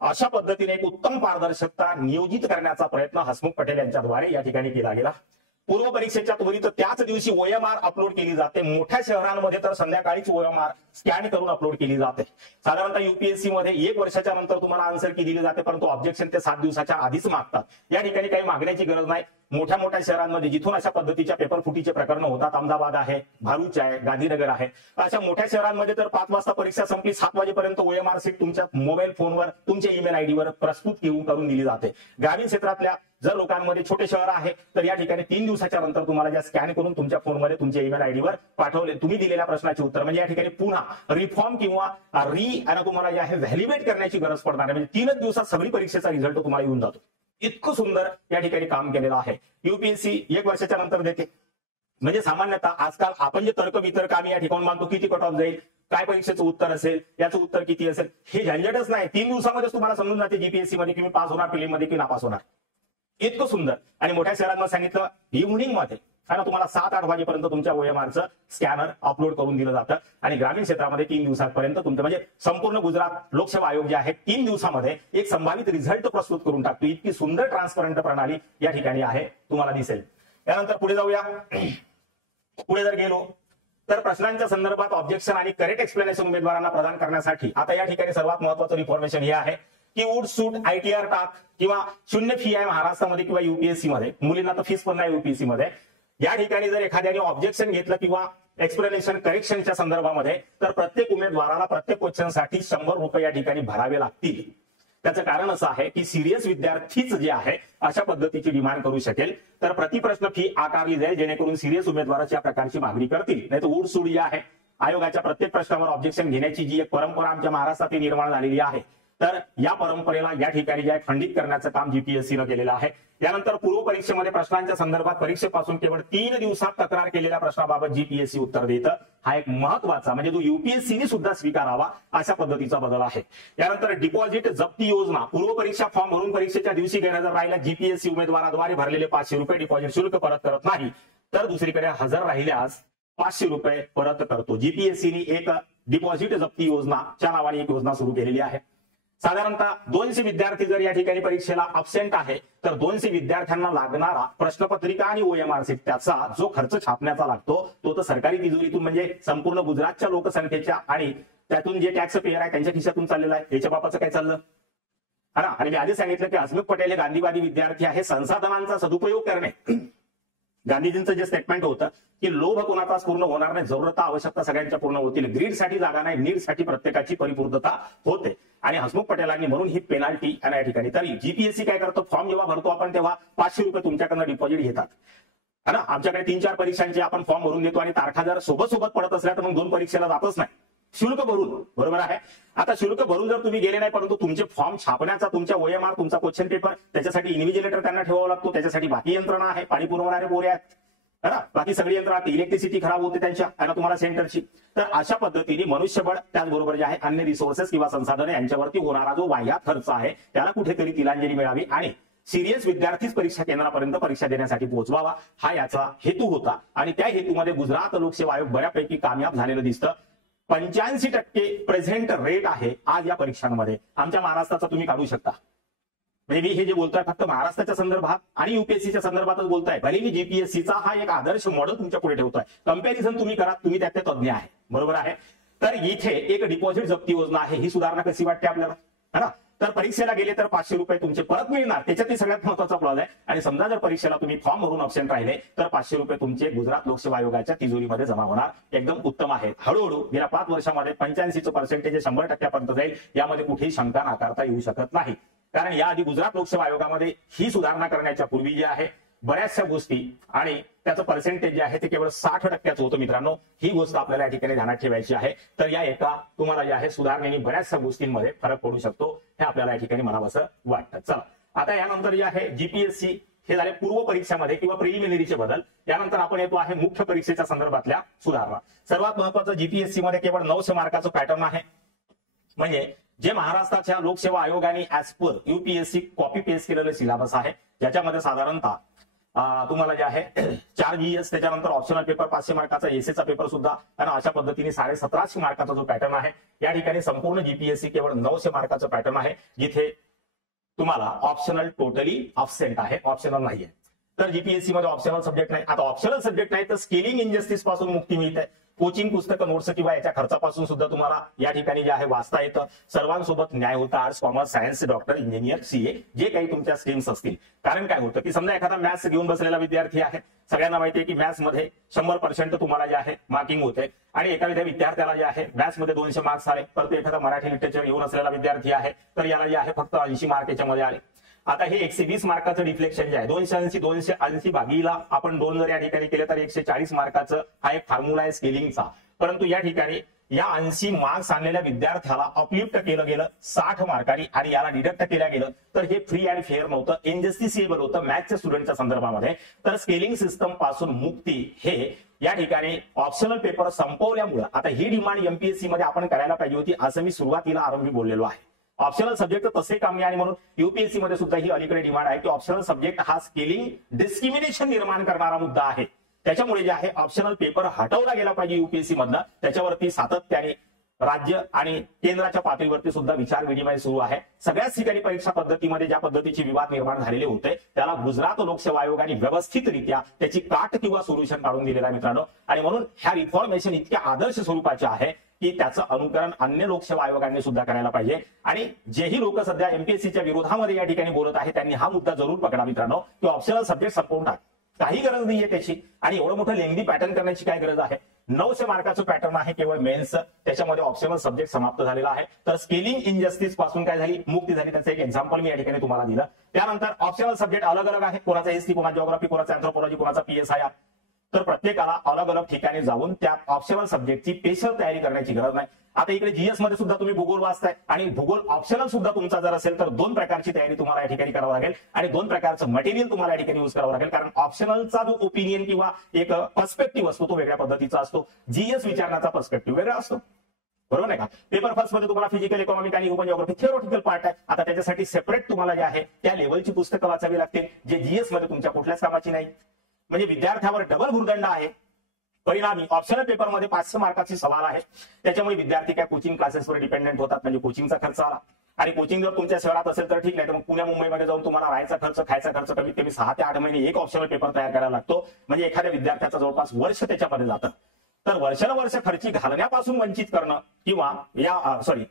अशा पद्धतीने एक उत्तम पारदर्शकता नियोजित करण्याचा प्रयत्न हसमुख पटेल यांच्याद्वारे या ठिकाणी केला गेला. पूर्व परीक्षेच्या त्वरित त्याच दिवशी ओएमआर अपलोड केली जाते. मोठ्या शहरांमध्ये तर संध्याकाळीच ओएमआर स्कॅन करून अपलोड केली जाते. साधारणतः युपीएससी मध्ये 1 वर्षाच्या नंतर तुम्हाला आन्सर की दिली जाते, परंतु ऑब्जेक्शन ते 7 दिवसाच्या आधीच मागतात. या ठिकाणी काही मागण्याची गरज नाही. मोठ्या मोठ्या शहरांमध्ये जिथून अशा पद्धतीच्या पेपर फुटीचे प्रकरण होतात, अहमदाबाद आहे, भारूच आहे, गांधीनगर आहे, अशा मोठ्या शहरांमध्ये तर 5 वाजता परीक्षा संपली, 7 वाजेपर्यंत ओएमआर सीट तुमच्या मोबाईल फोनवर तुमच्या ईमेल आयडीवर प्रस्तुत करून दिली जाते. ग्रामीण क्षेत्रातल्या जर लोकांमध्ये छोटे शहर आहे तर या ठिकाणी 3 दिवसाच्या नंतर तुम्हाला ज्या स्कॅन करून तुमच्या फोनमध्ये तुमच्या ईमेल आयडीवर पाठवले तुम्ही दिलेल्या प्रश्नाचे उत्तर, म्हणजे या ठिकाणी पुन्हा रिफॉर्म किंवा तुम्हाला जे आहे व्हॅलिडेट करण्याची गरज पडणार आहे. म्हणजे 3च दिवसात सगळी परीक्षेचा रिझल्ट तुम्हाला येऊन जातो. इतकं सुंदर या ठिकाणी काम केलेलं आहे. युपीएससी 1 वर्षाच्या नंतर देते. म्हणजे सामान्यतः आजकाल आपण जे तर्क वितर्क आम्ही या ठिकाणी मानतो, किती कट ऑफ जाईल, काय परीक्षेचं उत्तर असेल, याचं उत्तर किती असेल, हे झंझटच नाही. 3 दिवसामध्ये तुम्हाला समजून जाते जीपीएससी मध्ये की मी पास होणार, प्रिलिम मध्ये की नापास होणार. इतकं सुंदर. आणि मोठ्या शहरांमध्ये सांगितलं इव्हनिंग मध्ये तुम्हाला 7-8 वाजेपर्यंत तुमच्या ओएमआरचं स्कॅनर अपलोड करून दिलं जातं. आणि ग्रामीण क्षेत्रामध्ये 3 दिवसांपर्यंत तुमचं, म्हणजे संपूर्ण गुजरात लोकसेवा आयोग जे आहे 3 दिवसामध्ये एक संभावित रिझल्ट प्रस्तुत करून टाकतो. इतकी सुंदर ट्रान्सपरंट प्रणाली या ठिकाणी आहे, तुम्हाला दिसेल. त्यानंतर पुढे जाऊया. पुढे जर गेलो तर प्रश्नांच्या संदर्भात ऑब्जेक्शन आणि करेक्ट एक्सप्लेनेशन उमेदवारांना प्रदान करण्यासाठी आता या ठिकाणी सर्वात महत्त्वाचं रिफॉर्मेशन हे आहे की वूड सूट आयटीआर टाक किंवा 0 फी आहे महाराष्ट्रामध्ये किंवा युपीएससी मध्ये. मुलींना तर फीस पण नाही युपीएससी मध्ये. या ठिकाणी जर एखाद्याने ऑब्जेक्शन घेतलं किंवा एक्सप्लेनेशन करेक्शनच्या संदर्भामध्ये, तर प्रत्येक उमेदवाराला प्रत्येक क्वेश्चनसाठी 100 रुपये या ठिकाणी भरावे लागतील. त्याचं कारण असं आहे की सिरियस विद्यार्थीच जे आहे अशा पद्धतीची डिमांड करू शकेल, तर प्रतिप्रश्न फी आकारली जाईल, जेणेकरून सिरियस उमेदवारच या प्रकारची मागणी करतील. नाही तर वूड सूट जी आहे आयोगाच्या प्रत्येक प्रश्नावर ऑब्जेक्शन घेण्याची जी एक परंपरा आमच्या महाराष्ट्रात निर्माण झालेली आहे, तर या परंपरेला या ठिकाणी जे आहे खंडित करण्याचं काम जीपीएससीनं केलेलं आहे. त्यानंतर पूर्व परीक्षेमध्ये प्रश्नांच्या संदर्भात परीक्षेपासून केवळ 3 दिवसात तक्रार केलेल्या प्रश्नाबाबत जीपीएससी उत्तर देतं. हा एक महत्वाचा म्हणजे जो युपीएससीने सुद्धा स्वीकारावा अशा पद्धतीचा बदल आहे. त्यानंतर डिपॉझिट जप्ती योजना, पूर्व परीक्षा फॉर्म भरून परीक्षेच्या दिवशी गैरहजर राहिल्यास जीपीएससी उमेदवाराद्वारे भरलेले 500 रुपये डिपॉझिट शुल्क परत करत नाही, तर दुसरीकडे हजर राहिल्यास 500 रुपये परत करतो. जीपीएससीने एक डिपॉझिट जप्ती योजनाच्या नावाने एक योजना सुरू केलेली आहे. साधारणतः 200 विद्यार्थी जर या ठिकाणी परीक्षेला अब्सेंट आहे तर 200 विद्यार्थ्यांना लागणारा प्रश्नपत्रिका आणि ओएमआर सीट त्याचा जो खर्च छापण्याचा लागतो तो तर सरकारी तिजोरीतून म्हणजे संपूर्ण गुजरातच्या लोकसंख्येच्या आणि त्यातून जे टॅक्स पेयर आहे त्यांच्या खिशातून चाललेला आहे. याच्या बापाचं काय चाललं हा ना. आणि मी आधी सांगितलं की हसमुख पटेल हे गांधीवादी विद्यार्थी आहे. संसाधनांचा सदुपयोग करणे, गांधीजींचं जे स्टेटमेंट होतं की लोभ कोणाचाच पूर्ण होणार नाही, जरूरता आवश्यकता सगळ्यांच्या पूर्ण होतील, ग्रीडसाठी जागा नाही, नीडसाठी प्रत्येकाची परिपूर्णता होते. आणि हसमुख पटेलांनी म्हणून ही पेनाल्टी या ठिकाणी. तर जीपीएससी काय करतो, फॉर्म जेव्हा भरतो आपण तेव्हा 500 रुपये तुमच्याकडनं डिपॉझिट घेतात है ना. आमच्याकडे 3-4 परीक्षांचे आपण फॉर्म भरून देतो आणि तारखा जर सोबत पडत असल्या तर मग 2 परीक्षेला जातच नाही शुल्क भरून, बरोबर आहे. आता शुल्क भरून जर तुम्ही गेले नाही परंतु तुमचे फॉर्म छापण्याचा, तुमच्या ओएमआर, तुमचा क्वेश्चन पेपर त्याच्यासाठी इन्व्हिजिलेटर त्यांना ठेवावा लागतो, त्याच्यासाठी बाकी यंत्रणा आहे, पाणी पुरवणारे पोरे आहेत है ना, बाकी सगळी यंत्रणा, इलेक्ट्रिसिटी खराब होते त्यांच्या आहे ना तुम्हाला सेंटरची. तर अशा पद्धतीने मनुष्यबळ त्याचबरोबर जे आहे अन्य रिसोर्सेस किंवा संसाधने यांच्यावरती होणारा जो वाह्या खर्च आहे त्याला कुठेतरी तिलांजली मिळावी आणि सिरियस विद्यार्थीच परीक्षा केंद्रापर्यंत परीक्षा देण्यासाठी पोहोचवावा हा याचा हेतू होता. आणि त्या हेतूमध्ये गुजरात लोकसेवा आयोग बऱ्यापैकी कामयाब झालेलं दिसतं. 85% प्रेझेंट रेट आहे आज या परीक्षांमध्ये. आमच्या महाराष्ट्राचा तुम्ही काढू शकता. म्हणजे मी हे जे बोलतोय फक्त महाराष्ट्राच्या संदर्भात आणि युपीएससीच्या संदर्भातच बोलताय. भले मी जीपीएससीचा हा एक आदर्श मॉडेल तुमच्या पुढे ठेवतोय. कंपॅरिझन तुम्ही करा, तुम्ही त्यात तज्ञ आहे, बरोबर आहे. तर इथे एक डिपॉझिट जप्ती योजना आहे. ही सुधारणा कशी वाटते आपल्याला है ना. तर परीक्षेला गेले तर 500 रुपये तुमचे परत मिळणार, त्याच्यातही सगळ्यात महत्वाचा क्लॉज आहे. आणि समजा जर परीक्षेला तुम्ही फॉर्म भरून अब्सेंट राहिले तर 500 रुपये तुमचे गुजरात लोकसेवा आयोगाच्या तिजोरीमध्ये जमा होणार. एकदम उत्तम आहे. हळूहळू गेल्या 5 वर्षामध्ये 85% पर्सेंटेज 100% जाईल, यामध्ये कुठेही शंका नाकारता येऊ शकत नाही. कारण याआधी गुजरात लोकसेवा आयोगामध्ये ही सुधारणा करण्याच्या पूर्वी जे आहे बऱ्याचशा गोष्टी आणि त्याचं पर्सेंटेज जे आहे ते केवळ 60% होतं. मित्रांनो, ही गोष्ट आपल्याला या ठिकाणी ध्यानात ठेवायची आहे. तर या एका तुम्हाला जे आहे सुधारणेने बऱ्याचशा गोष्टींमध्ये फरक पडू शकतो, हे आपल्याला या ठिकाणी म्हणावंसं वाटतं. चला, आता यानंतर जे आहे जीपीएससी हे झाले पूर्व परीक्षामध्ये किंवा प्रिलिमिनरीचे बदल. यानंतर आपण येतो आहे मुख्य परीक्षेच्या संदर्भातल्या सुधारणा. सर्वात महत्वाचं जीपीएससी मध्ये केवळ 900 मार्काचं पॅटर्न आहे. म्हणजे जे महाराष्ट्राच्या लोकसेवा आयोगाने as per UPSC copy paste केलेलं सिलेबस आहे, ज्याच्यामध्ये साधारणतः तुम्हाला जे आहे 4 जीएस, त्याच्यानंतर ऑप्शनल पेपर 500 मार्काचा, एसएचा पेपर सुद्धा, आणि अशा पद्धतीने 1750 मार्काचा जो पॅटर्न आहे या ठिकाणी संपूर्ण जीपीएससी केवळ 900 मार्काचं पॅटर्न आहे, जिथे तुम्हाला ऑप्शनल टोटली अब्सेंट आहे, ऑप्शनल नाहीये. तर जीपीएससी मध्ये ऑप्शनल सब्जेक्ट नाही. आता ऑप्शनल सब्जेक्ट नाही तर स्किलिंग इंजस्टिस पासून मुक्ती मिळते. कोचिंग, पुस्तकं, नोट्स किंवा याच्या खर्चापासून सुद्धा तुम्हाला या ठिकाणी जे आहे वाचता येतं. सर्वांसोबत न्याय होता. Arts, commerce, science, doctor, engineer, CA जे काही तुमच्या स्ट्रीम्स असतील. कारण काय होतं की समजा एखादा मॅथ्स घेऊन बसलेला विद्यार्थी आहे, सगळ्यांना माहिती आहे की मॅथ्स मध्ये 100% तुम्हाला जे आहे मार्किंग होते, आणि एखाद्या विद्यार्थ्याला जे आहे मॅथ्स मध्ये 200 मार्क्स आले, परंतु एखादा मराठी लिटरेचर घेऊन असलेला विद्यार्थी आहे तर याला जे आहे फक्त 80 मार्क याच्यामध्ये आले. आता हे 120 मार्काचं डिफ्लेक्शन जे आहे 280 भागीला आपण 2 जर या ठिकाणी केले तर 140 मार्काचं हा एक फॉर्म्युला आहे स्केलिंगचा. परंतु या ठिकाणी या 80 मार्क्स आणलेल्या विद्यार्थ्याला अपलिफ्ट केलं गेलं 60 मार्कांनी आणि याला डिडक्ट केलं गेलं. तर हे फ्री अँड फेअर नव्हतं, इनजस्टिसेबल होतं मॅथ्सच्या स्टुडंटच्या संदर्भामध्ये. तर स्केलिंग सिस्टम पासून मुक्ती हे या ठिकाणी ऑप्शनल पेपर संपवल्यामुळे आता ही डिमांड एमपीएससी मध्ये आपण करायला पाहिजे होती, असं मी सुरुवातीला आरंभी बोललेलो आहे. ऑप्शनल सब्जेक्ट तसे कामी आणि म्हणून युपीएससी मध्ये सुद्धा ही अलीकडे डिमांड आहे की ऑप्शनल सब्जेक्ट हा स्केलिंग डिस्क्रिमिनेशन निर्माण करणारा मुद्दा आहे. त्याच्यामुळे जे आहे ऑप्शनल पेपर हटवला गेला पाहिजे युपीएससी मधनं. त्याच्यावरती सातत्याने राज्य आणि केंद्राच्या पातळीवरती सुद्धा विचार विनिमय सुरू आहे. सगळ्याच ठिकाणी परीक्षा पद्धतीमध्ये ज्या पद्धतीचे विवाद निर्माण झालेले होते त्याला गुजरात लोकसेवा आयोगाने व्यवस्थितरित्या त्याची काट किंवा सोल्युशन काढून दिलेला आहे मित्रांनो. आणि म्हणून ह्या रिफॉर्मेशन इतक्या आदर्श स्वरूपाचे आहे की त्याचं अनुकरण अन्य लोकसेवा आयोगांनी सुद्धा करायला पाहिजे. आणि जेही लोक सध्या एमपीएससीच्या विरोधामध्ये या ठिकाणी बोलत आहेत त्यांनी हा मुद्दा जरूर पकडा मित्रांनो की ऑप्शनल सब्जेक्ट संपवून टाक, काही गरज नाहीये त्याची. आणि एवढं मोठं लेंदी पॅटर्न करण्याची काय गरज आहे. 900 मार्काचं पॅटर्न आहे केवळ मेन्स, त्याच्यामध्ये ऑप्शनल सब्जेक्ट समाप्त झालेला आहे. तर स्केलिंग इनजस्टिस पासून काय झाली, मुक्ती झाली. त्याचं एक एक्झाम्पल मी या ठिकाणी तुम्हाला दिलं. त्यानंतर ऑप्शनल सब्जेक्ट अलग अलग आहे, कोणाचा हिस्ट्री, कोणाचा जिओग्राफी, कोणाचा अँथ्रोपॉलॉजी, कोणाचा पीएसआय. तर प्रत्येकाला अलग अलग ठिकाणी जाऊन त्या ऑप्शनल सब्जेक्टची स्पेशल तयारी करण्याची गरज नाही। आता इकडे जीएस मध्ये सुद्धा तुम्ही भूगोल वाचताय आणि भूगोल ऑप्शनल सुद्धा तुमचा जर असेल तर दोन प्रकारची तयारी तुम्हाला या ठिकाणी करावं लागेल आणि दोन प्रकारचं मटेरियल तुम्हाला या ठिकाणी यूज करावं लागेल, कारण ऑप्शनलचा जो ओपिनियन किंवा एक पर्स्पेक्टिव्ह असतो तो वेगळ्या पद्धतीचा असतो, जीएस विचारण्याचा पर्स्पेक्टिव्ह वेगळा असतो, बरोबर नाही का। पेपर फर्स्ट मध्ये तुम्हाला फिजिकल, इकॉनॉमिक आणि ह्युमन जिओग्राफी थिओरिटिकल पार्ट आहे। आता त्याच्यासाठी सेपरेट तुम्हाला जे आहे त्या लेवलची पुस्तकं वाचावी लागतील, जे जीएस मध्ये तुमच्या कुठल्याच कामाची नाही। म्हणजे विद्यार्थ्यावर डबल भुर्दंड आहे। परिणामी ऑप्शनल पेपरमध्ये 500 मार्काची सवाल आहे, त्याच्यामुळे विद्यार्थी काय कोचिंग क्लासेसवर डिपेंडेंट होतात, म्हणजे कोचिंगचा खर्च आला आणि कोचिंग जर तुमच्या शहरात असेल तर ठीक, नाही तर मग पुण्या मुंबईमध्ये जाऊन तुम्हाला राहायचा खर्च, खायचा खर्च कमीत कमी 6 ते 8 महिने एक ऑप्शनल पेपर तयार करायला लागतो, म्हणजे एखाद्या विद्यार्थ्याचं जवळपास वर्ष त्याच्यामध्ये जातं। तर वर्षानुवर्ष खर्ची घालण्यापासून वंचित करणं किंवा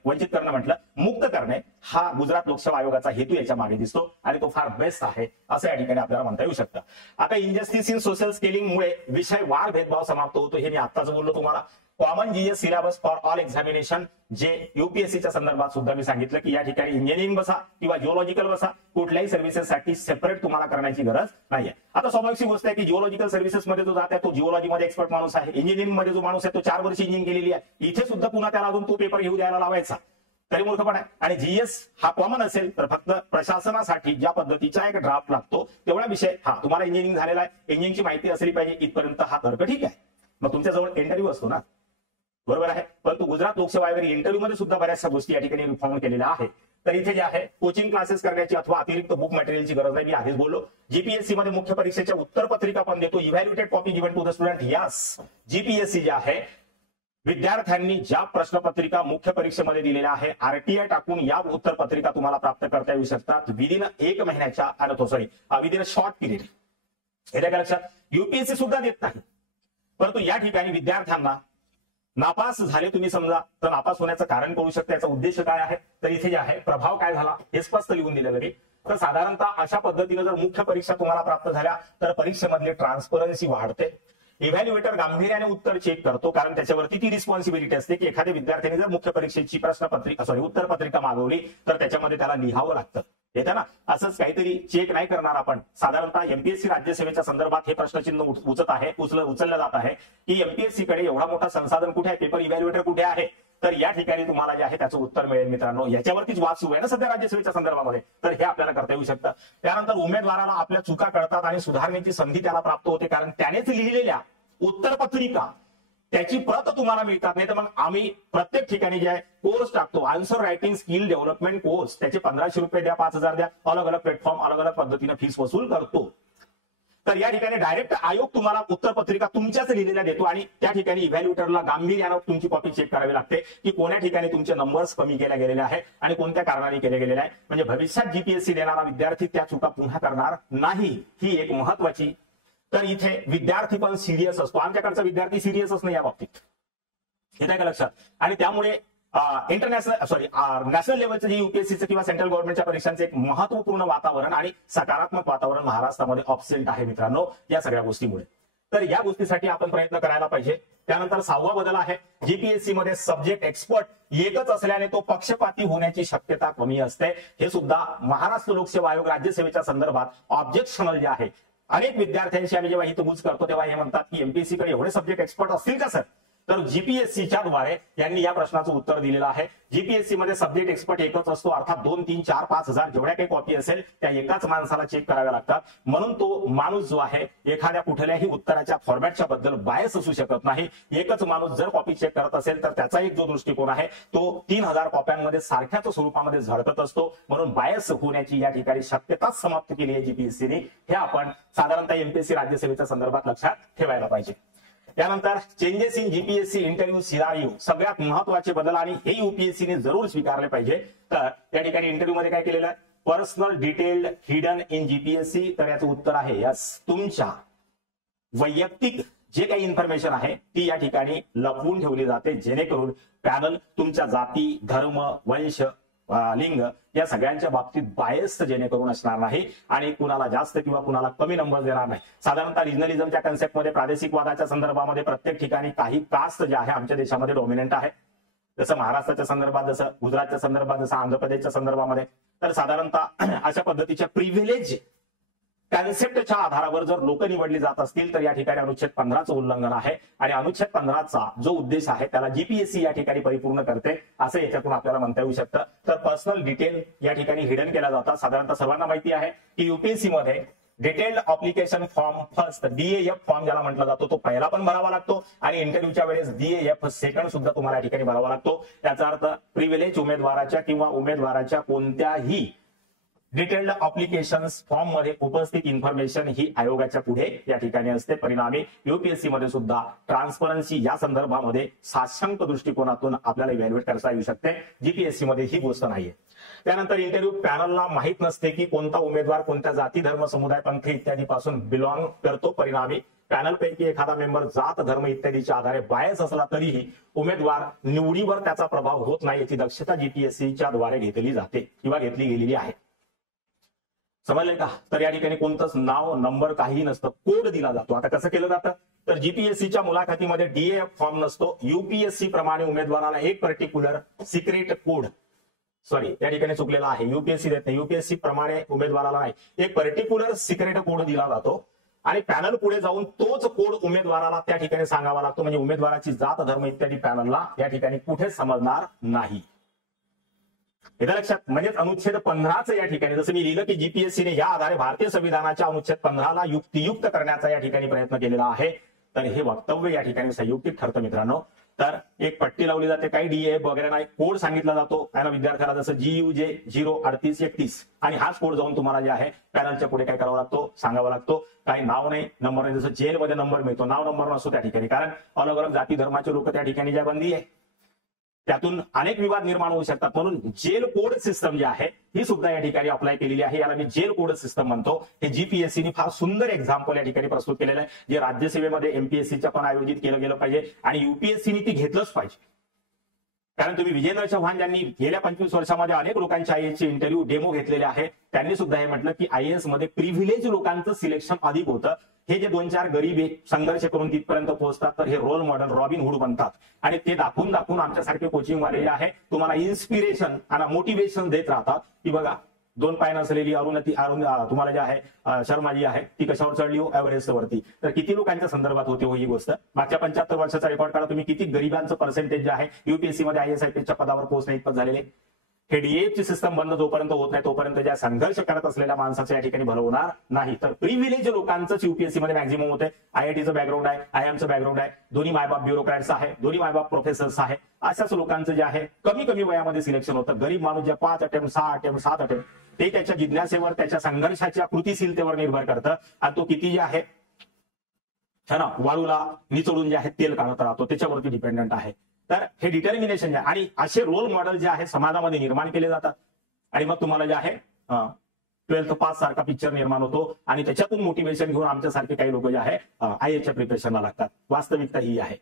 वंचित करणं म्हटलं मुक्त करणे हा गुजरात लोकसेवा आयोगाचा हेतू याच्या मागे दिसतो आणि तो फार बेस्ट आहे असं या ठिकाणी आपल्याला म्हणता येऊ शकतं। आता इनजस्टिस इन सोशल स्केलिंगमुळे विषयवार भेदभाव समाप्त होतो, हे मी आत्ताच बोललो तुम्हाला। Common GS syllabus for all examination, जे यूपीएससीच्या संदर्भात सुद्धा मी सांगितलं की या ठिकाणी इंजिनिअरिंग बसा किंवा जिओलॉजिकल बसा, कुठल्याही सर्व्हिसेससाठी सेपरेट तुम्हाला करण्याची गरज नाहीये। आता स्वाभाविक गोष्ट आहे की जिओलॉजिकल सर्व्हिसेस मध्ये जो जात आहे तो जिओलॉजीमध्ये एक्सपर्ट माणूस आहे, इंजिनिअरिंग मध्ये जो माणूस आहे तो 4 वर्ष इंजिनिअरिंग केलेली आहे, इथे सुद्धा पुन्हा त्याला अजून तो पेपर घेऊ द्यायला लावायचा तरी मूर्खपण आहे। आणि जीएस हा कॉमन असेल तर फक्त प्रशासनासाठी ज्या पद्धतीचा एक ड्राफ्ट लागतो तेवढा विषय, हा तुम्हाला इंजिनिअरिंग झालेला आहे, इंजिनिअरिंगची माहिती असली पाहिजे इथपर्यंत हा तर्क ठीक आहे, मग तुमच्याजवळ इंटरव्ह्यू असतो ना, बरोबर आहे। परंतु गुजरात लोकसेवा आयोग इंटरव्ह्यू मध्ये सुद्धा बऱ्याचशा गोष्टी या ठिकाणी रिफॉर्म केलेल्या आहेत। तर इथे जे आहे कोचिंग क्लासेस करण्याची अथवा अतिरिक्त बुक मटेरियलची गरज नाही, मी आधीच बोललो। जीपीएससी मध्ये मुख्य परीक्षेच्या उत्तर पत्रिका पण देतो, evaluated copy given to the student. Yes, GPSC जे आहे विद्यार्थ्यांनी ज्या प्रश्नपत्रिका मुख्य परीक्षेमध्ये दिलेल्या आहे आरटीआय टाकून या उत्तर पत्रिका तुम्हाला प्राप्त करता येऊ शकतात विदिन 1 महिन्याच्या विदिन अ शॉर्ट पिरियड। हे लक्षात, यूपीएससी सुद्धा देत नाही, परंतु या ठिकाणी विद्यार्थ्यांना नापास झाले तुम्ही समजा तर नापास होण्याचं कारण कळू शकतं, याचा उद्देश काय आहे, तर इथे जे आहे प्रभाव काय झाला हे स्पष्ट लिहून दिलेलं आहे। तर साधारणतः अशा पद्धतीने जर मुख्य परीक्षा तुम्हाला प्राप्त झाल्या तर परीक्षेमधली ट्रान्सपरन्सी वाढते, इव्हॅल्युएटर गांभीर्याने उत्तर चेक करतो, कारण त्याच्यावरती ती रिस्पॉन्सिबिलिटी असते की एखाद्या विद्यार्थ्याने जर मुख्य परीक्षेची उत्तर पत्रिका मागवली तर त्याच्यामध्ये त्याला लिहावं लागतं, येतं ना। असंच काहीतरी चेक नाही करणार आपण। साधारणतः एमपीएससी राज्यसेवेच्या संदर्भात हे प्रश्नचिन्ह उचललं जात आहे की एमपीएससी कडे एवढा मोठा संसाधन कुठे आहे, पेपर इव्हॅल्युएटर कुठे आहे, तर या ठिकाणी तुम्हाला जे आहे त्याचं उत्तर मिळेल मित्रांनो। याच्यावरतीच वाद सुरू आहे ना सध्या राज्यसेवेच्या संदर्भामध्ये, तर हे आपल्याला करता येऊ शकतं। त्यानंतर उमेदवाराला आपल्या चुका कळतात आणि सुधारण्याची संधी त्याला प्राप्त होते, कारण त्यानेच लिहिलेल्या उत्तर पत्रिका त्याची प्रत तुम्हाला मिळतात। नाही तर मग आम्ही प्रत्येक ठिकाणी जे आहे कोर्स टाकतो, answer writing skill development course, त्याचे 1500 रुपये द्या, 5000 द्या, अलग अलग प्लॅटफॉर्म अलग अलग पद्धतीने फीस वसूल करतो। तर या ठिकाणी डायरेक्ट आयोग तुम्हाला उत्तर पत्रिका तुमच्याच लिहिलेल्या देतो आणि त्या ठिकाणी इव्हॅल्युएटरला गांभीर्यानं तुमची कॉपी चेक करावी लागते की कोण्या ठिकाणी तुमचे नंबर्स कमी केले गेलेले आहे आणि कोणत्या कारणाने केले गेलेले आहे, म्हणजे भविष्यात जीपीएससी देणारा विद्यार्थी त्या चुका पुन्हा करणार नाही, ही एक महत्वाची। तर इथे विद्यार्थी पण सिरियस असतो, आमच्याकडचा विद्यार्थी सिरियसच नाही या बाबतीत, येत का लक्षात। आणि त्यामुळे नॅशनल लेवलचं जे यूपीएससीचं किंवा सेंट्रल गव्हर्नमेंटच्या परीक्षांचं एक महत्वपूर्ण वातावरण आणि सकारात्मक वातावरण महाराष्ट्रामध्ये ऑब्सेंट आहे मित्रांनो या सगळ्या गोष्टीमुळे। तर या गोष्टीसाठी आपण प्रयत्न करायला पाहिजे। त्यानंतर 6वा बदल आहे, जीपीएससी मध्ये सब्जेक्ट एक्सपर्ट एकच असल्याने तो पक्षपाती होण्याची शक्यता कमी असते। हे सुद्धा महाराष्ट्र लोकसेवा आयोग राज्यसेवेच्या संदर्भात ऑब्जेक्शनल जे आहे, अनेक विद्यार्थ्यांशी आम्ही जेव्हा इथं करतो तेव्हा हे म्हणतात की एमपीएससी कडे एवढे सब्जेक्ट एक्सपर्ट असतील का सर, तर जीपीएससीच्या द्वारे यांनी या प्रश्नाचं उत्तर दिलेलं आहे। जीपीएससी मध्ये सब्जेक्ट एक्सपर्ट एकच असतो, अर्थात 2, 3, 4, 5,000 जेवढ्या काही कॉपी असेल त्या एकाच माणसाला चेक कराव्या लागतात, म्हणून तो माणूस जो आहे एखाद्या कुठल्याही उत्तराच्या फॉर्मॅटच्या बद्दल बायस असू शकत नाही। एकच माणूस जर कॉपी चेक करत असेल तर त्याचा एक जो दृष्टिकोन आहे तो 3000 कॉप्यांमध्ये सारख्याच स्वरूपामध्ये झळकत असतो, म्हणून बायस होण्याची या ठिकाणी शक्यताच समाप्त केली आहे जीपीएससीने। हे आपण साधारणतः एमपीएससी राज्यसेवेच्या संदर्भात लक्षात ठेवायला पाहिजे। त्यानंतर changes in GPSC interview scenario, सगळ्यात महत्वाचे बदल आणि हे यूपीएससीने जरूर स्वीकारले पाहिजे। तर त्या ठिकाणी इंटरव्ह्यू मध्ये काय केलेलं आहे, personal detailed hidden in GPSC, तर याचं उत्तर आहे यस, तुमच्या वैयक्तिक जे काही इन्फॉर्मेशन आहे ती या ठिकाणी लपवून ठेवली जाते, जेणेकरून पॅनल तुमच्या जाती, धर्म, वंश, लिंग या सगळ्यांच्या बाबतीत बायस्ड जेणेकरून असणार नाही आणि कुणाला जास्त किंवा कुणाला कमी नंबर देणार नाही। साधारणतः रिजनलिझमच्या कन्सेप्टमध्ये प्रादेशिकवादाच्या संदर्भामध्ये प्रत्येक ठिकाणी काही कास्ट जे आहे आमच्या देशामध्ये डॉमिनंट आहे, जसं महाराष्ट्राच्या संदर्भात, जसं गुजरातच्या संदर्भात, जसं आंध्र प्रदेशच्या संदर्भामध्ये। तर साधारणतः अशा पद्धतीच्या प्रिव्हिलेज कन्सेप्टच्या आधारावर जर लोक निवडली जात असतील तर या ठिकाणी अनुच्छेद 15चं उल्लंघन आहे आणि अनुच्छेद 15चा जो उद्देश आहे त्याला जीपीएससी या ठिकाणी परिपूर्ण करते असं याच्यातून आपल्याला म्हणता येऊ शकतं. तर पर्सनल डिटेल या ठिकाणी हिडन केल्या जातात. साधारणतः सर्वांना माहिती आहे की युपीएससी मध्ये detailed application form first DAF form ज्याला म्हटलं जातो तो पहिला पण भरावा लागतो आणि इंटरव्ह्यूच्या वेळेस DAF सेकंड सुद्धा तुम्हाला या ठिकाणी भरावा लागतो. त्याचा अर्थ प्रिव्हिलेज उमेदवाराच्या किंवा उमेदवाराच्या कोणत्याही डिटेल्ड अप्लिकेशन फॉर्म मध्ये उपस्थित इन्फॉर्मेशन ही आयोगाच्या पुढे या ठिकाणी असते. परिणामी युपीएससी मध्ये सुद्धा ट्रान्सपरन्सी या संदर्भामध्ये साशंक दृष्टिकोनातून आपल्याला इव्हॅल्युएट करता येऊ शकते. जीपीएससी मध्ये ही गोष्ट नाहीये. त्यानंतर इंटरव्ह्यू पॅनलला माहित नसते की कोणता उमेदवार कोणत्या जाती धर्म समुदाय पंथ इत्यादी पासून बिलॉंग करतो. परिणामी पॅनलपैकी एखादा मेंबर जात धर्म इत्यादीच्या आधारे बायस असला तरीही उमेदवार निवडीवर त्याचा प्रभाव होत नाही याची दक्षता जीपीएससीच्या द्वारे घेतली जाते किंवा घेतली गेलेली आहे. समजलंय का? तर या ठिकाणी कोणतंच नाव नंबर काहीही नसतं, कोड दिला जातो. आता कसं केलं जातं तर जीपीएससीच्या मुलाखतीमध्ये DAF फॉर्म नसतो. युपीएससी प्रमाणे उमेदवाराला एक पर्टिक्युलर सिक्रेट कोड, सॉरी या ठिकाणी चुकलेला आहे, युपीएससी देत नाही, युपीएससी प्रमाणे उमेदवाराला नाही, एक पर्टिक्युलर सिक्रेट कोड दिला जातो आणि पॅनल पुढे जाऊन तोच कोड उमेदवाराला त्या ठिकाणी सांगावा लागतो. म्हणजे उमेदवाराची जात धर्म इत्यादी पॅनलला या ठिकाणी कुठेच समजणार नाही. इथं लक्षात, म्हणजेच अनुच्छेद 15चं या ठिकाणी जसं मी लिहिलं की जीपीएससीने या आधारे भारतीय संविधानाच्या अनुच्छेद 15ला युक्तियुक्त करण्याचा या ठिकाणी प्रयत्न केलेला आहे. तर हे वक्तव्य या ठिकाणी संयुक्तिक ठरतं मित्रांनो. तर एक पट्टी लावली जाते, काही DAF वगैरे नाही, कोड सांगितला जातो त्यांना विद्यार्थ्याला, जसं GUJ 03831 आणि हाच कोड जाऊन तुम्हाला जे आहे पॅनलच्या पुढे काय करावा लागतो, सांगावा लागतो. काही नाव नाही, नंबर नाही, जसं जेलमध्ये नंबर मिळतो, नाव नंबर नसतो त्या ठिकाणी, कारण अलग अलग जाती धर्माचे लोक त्या ठिकाणी ज्या बंदी आहे त्यातून अनेक विवाद निर्माण होऊ शकतात. म्हणून जेल कोड सिस्टम जी आहे ही सुद्धा या ठिकाणी अप्लाय केलेली आहे. याला मी जेल कोड सिस्टम म्हणतो. हे जीपीएससीने फार सुंदर एक्झाम्पल या ठिकाणी प्रस्तुत केलेलं आहे, जे राज्यसेवेमध्ये एमपीएससीच्या पण आयोजित केलं गेलं पाहिजे आणि युपीएससीने ती घेतलंच पाहिजे. कारण तुम्ही विजेंद्र चव्हाण ज्यांनी गेल्या 25 वर्षामध्ये अनेक लोकांच्या आयएएसचे इंटरव्ह्यू डेमो घेतलेले आहे, त्यांनी सुद्धा हे म्हटलं की आयएएस मध्ये प्रिव्हिलेज लोकांचं सिलेक्शन अधिक होतं. हे जे 2-4 गरीब संघर्ष करून तिथपर्यंत पोहोचतात तर हे रोल मॉडेल रॉबिन हुड बनतात आणि ते दाखवून दाखवून आमच्यासारखे कोचिंग वाले आहे तुम्हाला इन्स्पिरेशन आणि मोटिवेशन देत राहतात की बघा 2 पाय नसलेली अरुण तुम्हाला जे आहे शर्मा जी आहे ती कशावर चढली हो, एव्हरेस्ट वरती. तर किती लोकांच्या संदर्भात होते हो ही गोष्ट. मागच्या 75 वर्षाचा रेकॉर्ड काढा तुम्ही, किती गरिबांचं पर्सेंटेज जे आहे युपीएससी मध्ये IAS-IPSच्या पदावर पोहोचणे इतपत झालेले. हे DAFची सिस्टम बंद जोपर्यंत होत नाही तोपर्यंत ज्या संघर्ष करत असलेल्या माणसाचं या ठिकाणी भलं होणार नाही. तर प्रिव्हिलेज लोकांचंच युपीएससी मध्ये मॅक्झिमम होते. IITचं बॅकग्राऊंड आहे, IIMचं बॅकग्राऊंड आहे, दोन्ही मायबाप ब्युरोक्रॅट्स आहे, दोन्ही मायबाप प्रोफेसर्स आहे, अशाच लोकांचं जे आहे कमी कमी वयामध्ये सिलेक्शन होतं. गरीब माणूस जे 5 अटेम्प्ट 6 अटेम्प्ट 7 अटेम्प्ट ते त्याच्या जिज्ञासेवर त्याच्या संघर्षाच्या कृतीशीलतेवर निर्भर करतं आणि तो किती जे आहे ना वाळूला निचोडून जे आहे तेल काढत राहतो त्याच्यावरती डिपेंडंट आहे. तर हे डिटर्मिनेशन जे आहे आणि असे रोल मॉडेल जे आहे समाजामध्ये निर्माण केले जातात आणि मग तुम्हाला जे आहे 12th पास सारखा पिक्चर निर्माण होतो आणि त्याच्यातून मोटिवेशन घेऊन आमच्यासारखे काही लोक जे आहे IASच्या प्रिपरेशनला लागतात. वास्तविकता ही आहे.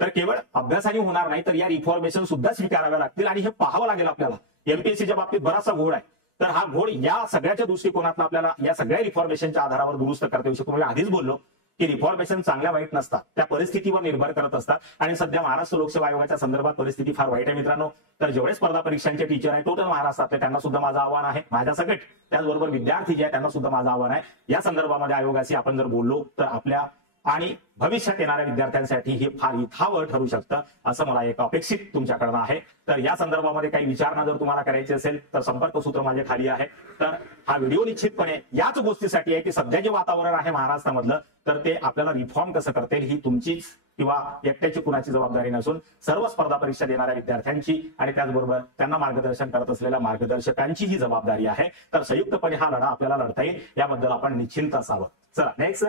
तर केवळ अभ्यासाने होणार नाही तर या रिफॉर्मेशन सुद्धा स्वीकाराव्या लागतील आणि हे पाहावं लागेल आपल्याला. एमपीएससीच्या बाबतीत बराचसा घोड आहे. तर हा घोड या सगळ्याच्या दृष्टिकोनातून आपल्याला या सगळ्या रिफॉर्मेशनच्या आधारावर दुरुस्त करता येऊ शकतो. मी आधीच बोललो की रिफॉर्मेशन चांगल्या वाईट नसतात, त्या परिस्थितीवर निर्भर करत असतात आणि सध्या महाराष्ट्र लोकसेवा आयोगाच्या संदर्भात परिस्थिती फार वाईट आहे मित्रांनो. तर जेवढे स्पर्धा परीक्षांचे टीचर आहे टोटल महाराष्ट्रातले त्यांना सुद्धा माझं आव्हान आहे, माझ्या सगळ्यात त्याचबरोबर विद्यार्थी जे आहे त्यांना सुद्धा माझं आव्हान आहे. या संदर्भामध्ये आयोगाशी आपण जर बोललो तर आपल्या आणि भविष्यात येणाऱ्या विद्यार्थ्यांसाठी हे फार हितावह ठरू शकतं असं मला एक अपेक्षित तुमच्याकडनं आहे. तर या संदर्भामध्ये काही विचारणा जर तुम्हाला करायची असेल तर संपर्क सूत्र माझे खाली आहे. तर हा व्हिडिओ निश्चितपणे याच गोष्टीसाठी आहे की सध्या जे वातावरण आहे महाराष्ट्रामधलं तर ते आपल्याला रिफॉर्म कसं करता येईल ही तुमचीच किंवा एकट्याची कुणाची जबाबदारी नसून सर्व स्पर्धा परीक्षा देणाऱ्या विद्यार्थ्यांची आणि त्याचबरोबर त्यांना मार्गदर्शन करत असलेल्या मार्गदर्शकांची ही जबाबदारी आहे. तर संयुक्तपणे हा लढा आपल्याला लढता येईल याबद्दल आपण निश्चिंत असावं. चला नेक्स्ट.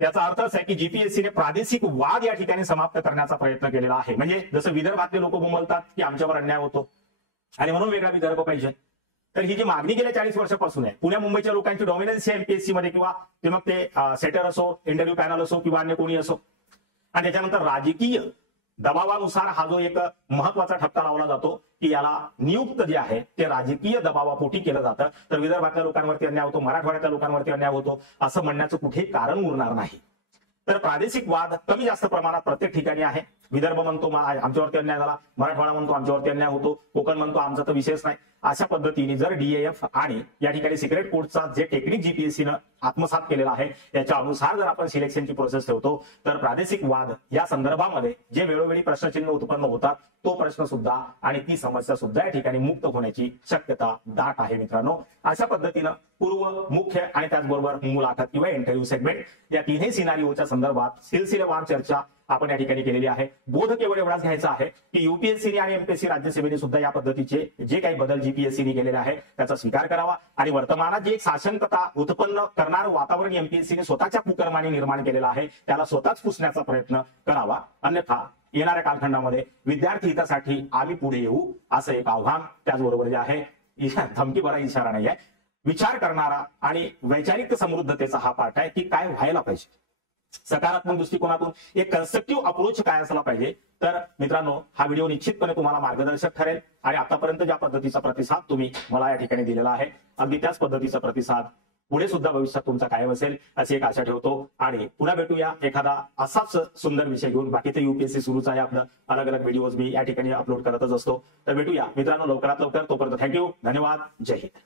याचा अर्थ असा आहे की जीपीएससीने प्रादेशिक वाद या ठिकाणी समाप्त करण्याचा प्रयत्न केलेला आहे. म्हणजे जसं विदर्भातले लोक बोलतात की आमच्यावर अन्याय होतो आणि म्हणून वेगळा विदर्भ पाहिजे. तर ही जी मागणी गेल्या 40 वर्षापासून आहे पुण्या मुंबईच्या लोकांची डॉमिनन्सी आहे एमपीएससी मध्ये किंवा ते मग ते सेटर असो इंटरव्ह्यू पॅनल असो किंवा अन्य कोणी असो. आणि त्याच्यानंतर राजकीय दबावानुसार हा जो एक महत्वाचा ठपका लावला जातो की याला नियुक्त जे आहे ते राजकीय दबावापोटी केलं जातं. तर विदर्भातल्या लोकांवरती अन्याय होतो, मराठवाड्यातल्या लोकांवरती अन्याय होतो असं म्हणण्याचं कुठेही कारण उरणार नाही. तर प्रादेशिक वाद कमी जास्त प्रमाणात प्रत्येक ठिकाणी आहे. विदर्भ म्हणतो आमच्यावरती अन्याय झाला, मराठवाडा म्हणतो आमच्यावरती अन्याय होतो, कोकण म्हणतो आमचा तर विषयच नाही, अशा पद्धतीने जर डीएफ आणि या ठिकाणी सिक्रेट कोडचा जे टेक्निक जीपीएससीनं आत्मसात केलेला आहे त्याच्या अनुसार जर आपण सिलेक्शनची प्रोसेस ठेवतो तर प्रादेशिक वाद या संदर्भामध्ये जे वेळोवेळी प्रश्नचिन्ह उत्पन्न होतात तो प्रश्न सुद्धा आणि ती समस्या सुद्धा या ठिकाणी मुक्त होण्याची शक्यता दाट आहे मित्रांनो। अशा पद्धतीनं पूर्व, मुख्य आणि त्याचबरोबर मुलाखत किंवा इंटरव्ह्यू सेगमेंट या तिन्ही सिनारिओच्या संदर्भात सिलसिलेवार चर्चा आपण या ठिकाणी केलेली आहे। बोध केवळ एवढाच घ्यायचा आहे की यूपीएससी आणि एमपीएससी राज्यसेवेने सुद्धा या पद्धतीचे जे काही बदल जीपीएससीने केलेले आहे त्याचा स्वीकार करावा आणि वर्तमानात जे एक साशंकता उत्पन्न करणारं वातावरण एमपीएससीने स्वतःच्या कुकर्माने निर्माण केलेलं आहे त्याला स्वतःच पुसण्याचा प्रयत्न करावा, अन्यथा येणाऱ्या कालखंडामध्ये विद्यार्थी हितासाठी आम्ही पुढे येऊ असं एक आव्हान, त्याचबरोबर जे आहे धमकी भरा इशारा नाही आहे, विचार करणारा आणि वैचारिक समृद्धतेचा हा पार्ट आहे की काय व्हायला पाहिजे, सकारात्मक दृष्टिकोनातून एक कन्स्ट्रक्टिव्ह अप्रोच काय असला पाहिजे। तर मित्रांनो हा व्हिडिओ निश्चितपणे तुम्हाला मार्गदर्शक ठरेल आणि आतापर्यंत ज्या पद्धतीचा प्रतिसाद तुम्ही मला या ठिकाणी दिलेला आहे अगदी त्याच पद्धतीचा प्रतिसाद पुढे सुद्धा भविष्यात तुमचा कायम असेल अशी एक आशा ठेवतो आणि पुन्हा भेटूया एखादा असाच सुंदर विषय घेऊन। बाकी ते यूपीएससी सुरूच आहे आपलं, अलग अलग व्हिडिओज मी या ठिकाणी अपलोड करतच असतो। तर भेटूया मित्रांनो लवकरात लवकर, तोपर्यंत थँक्यू, धन्यवाद, जय हिंद।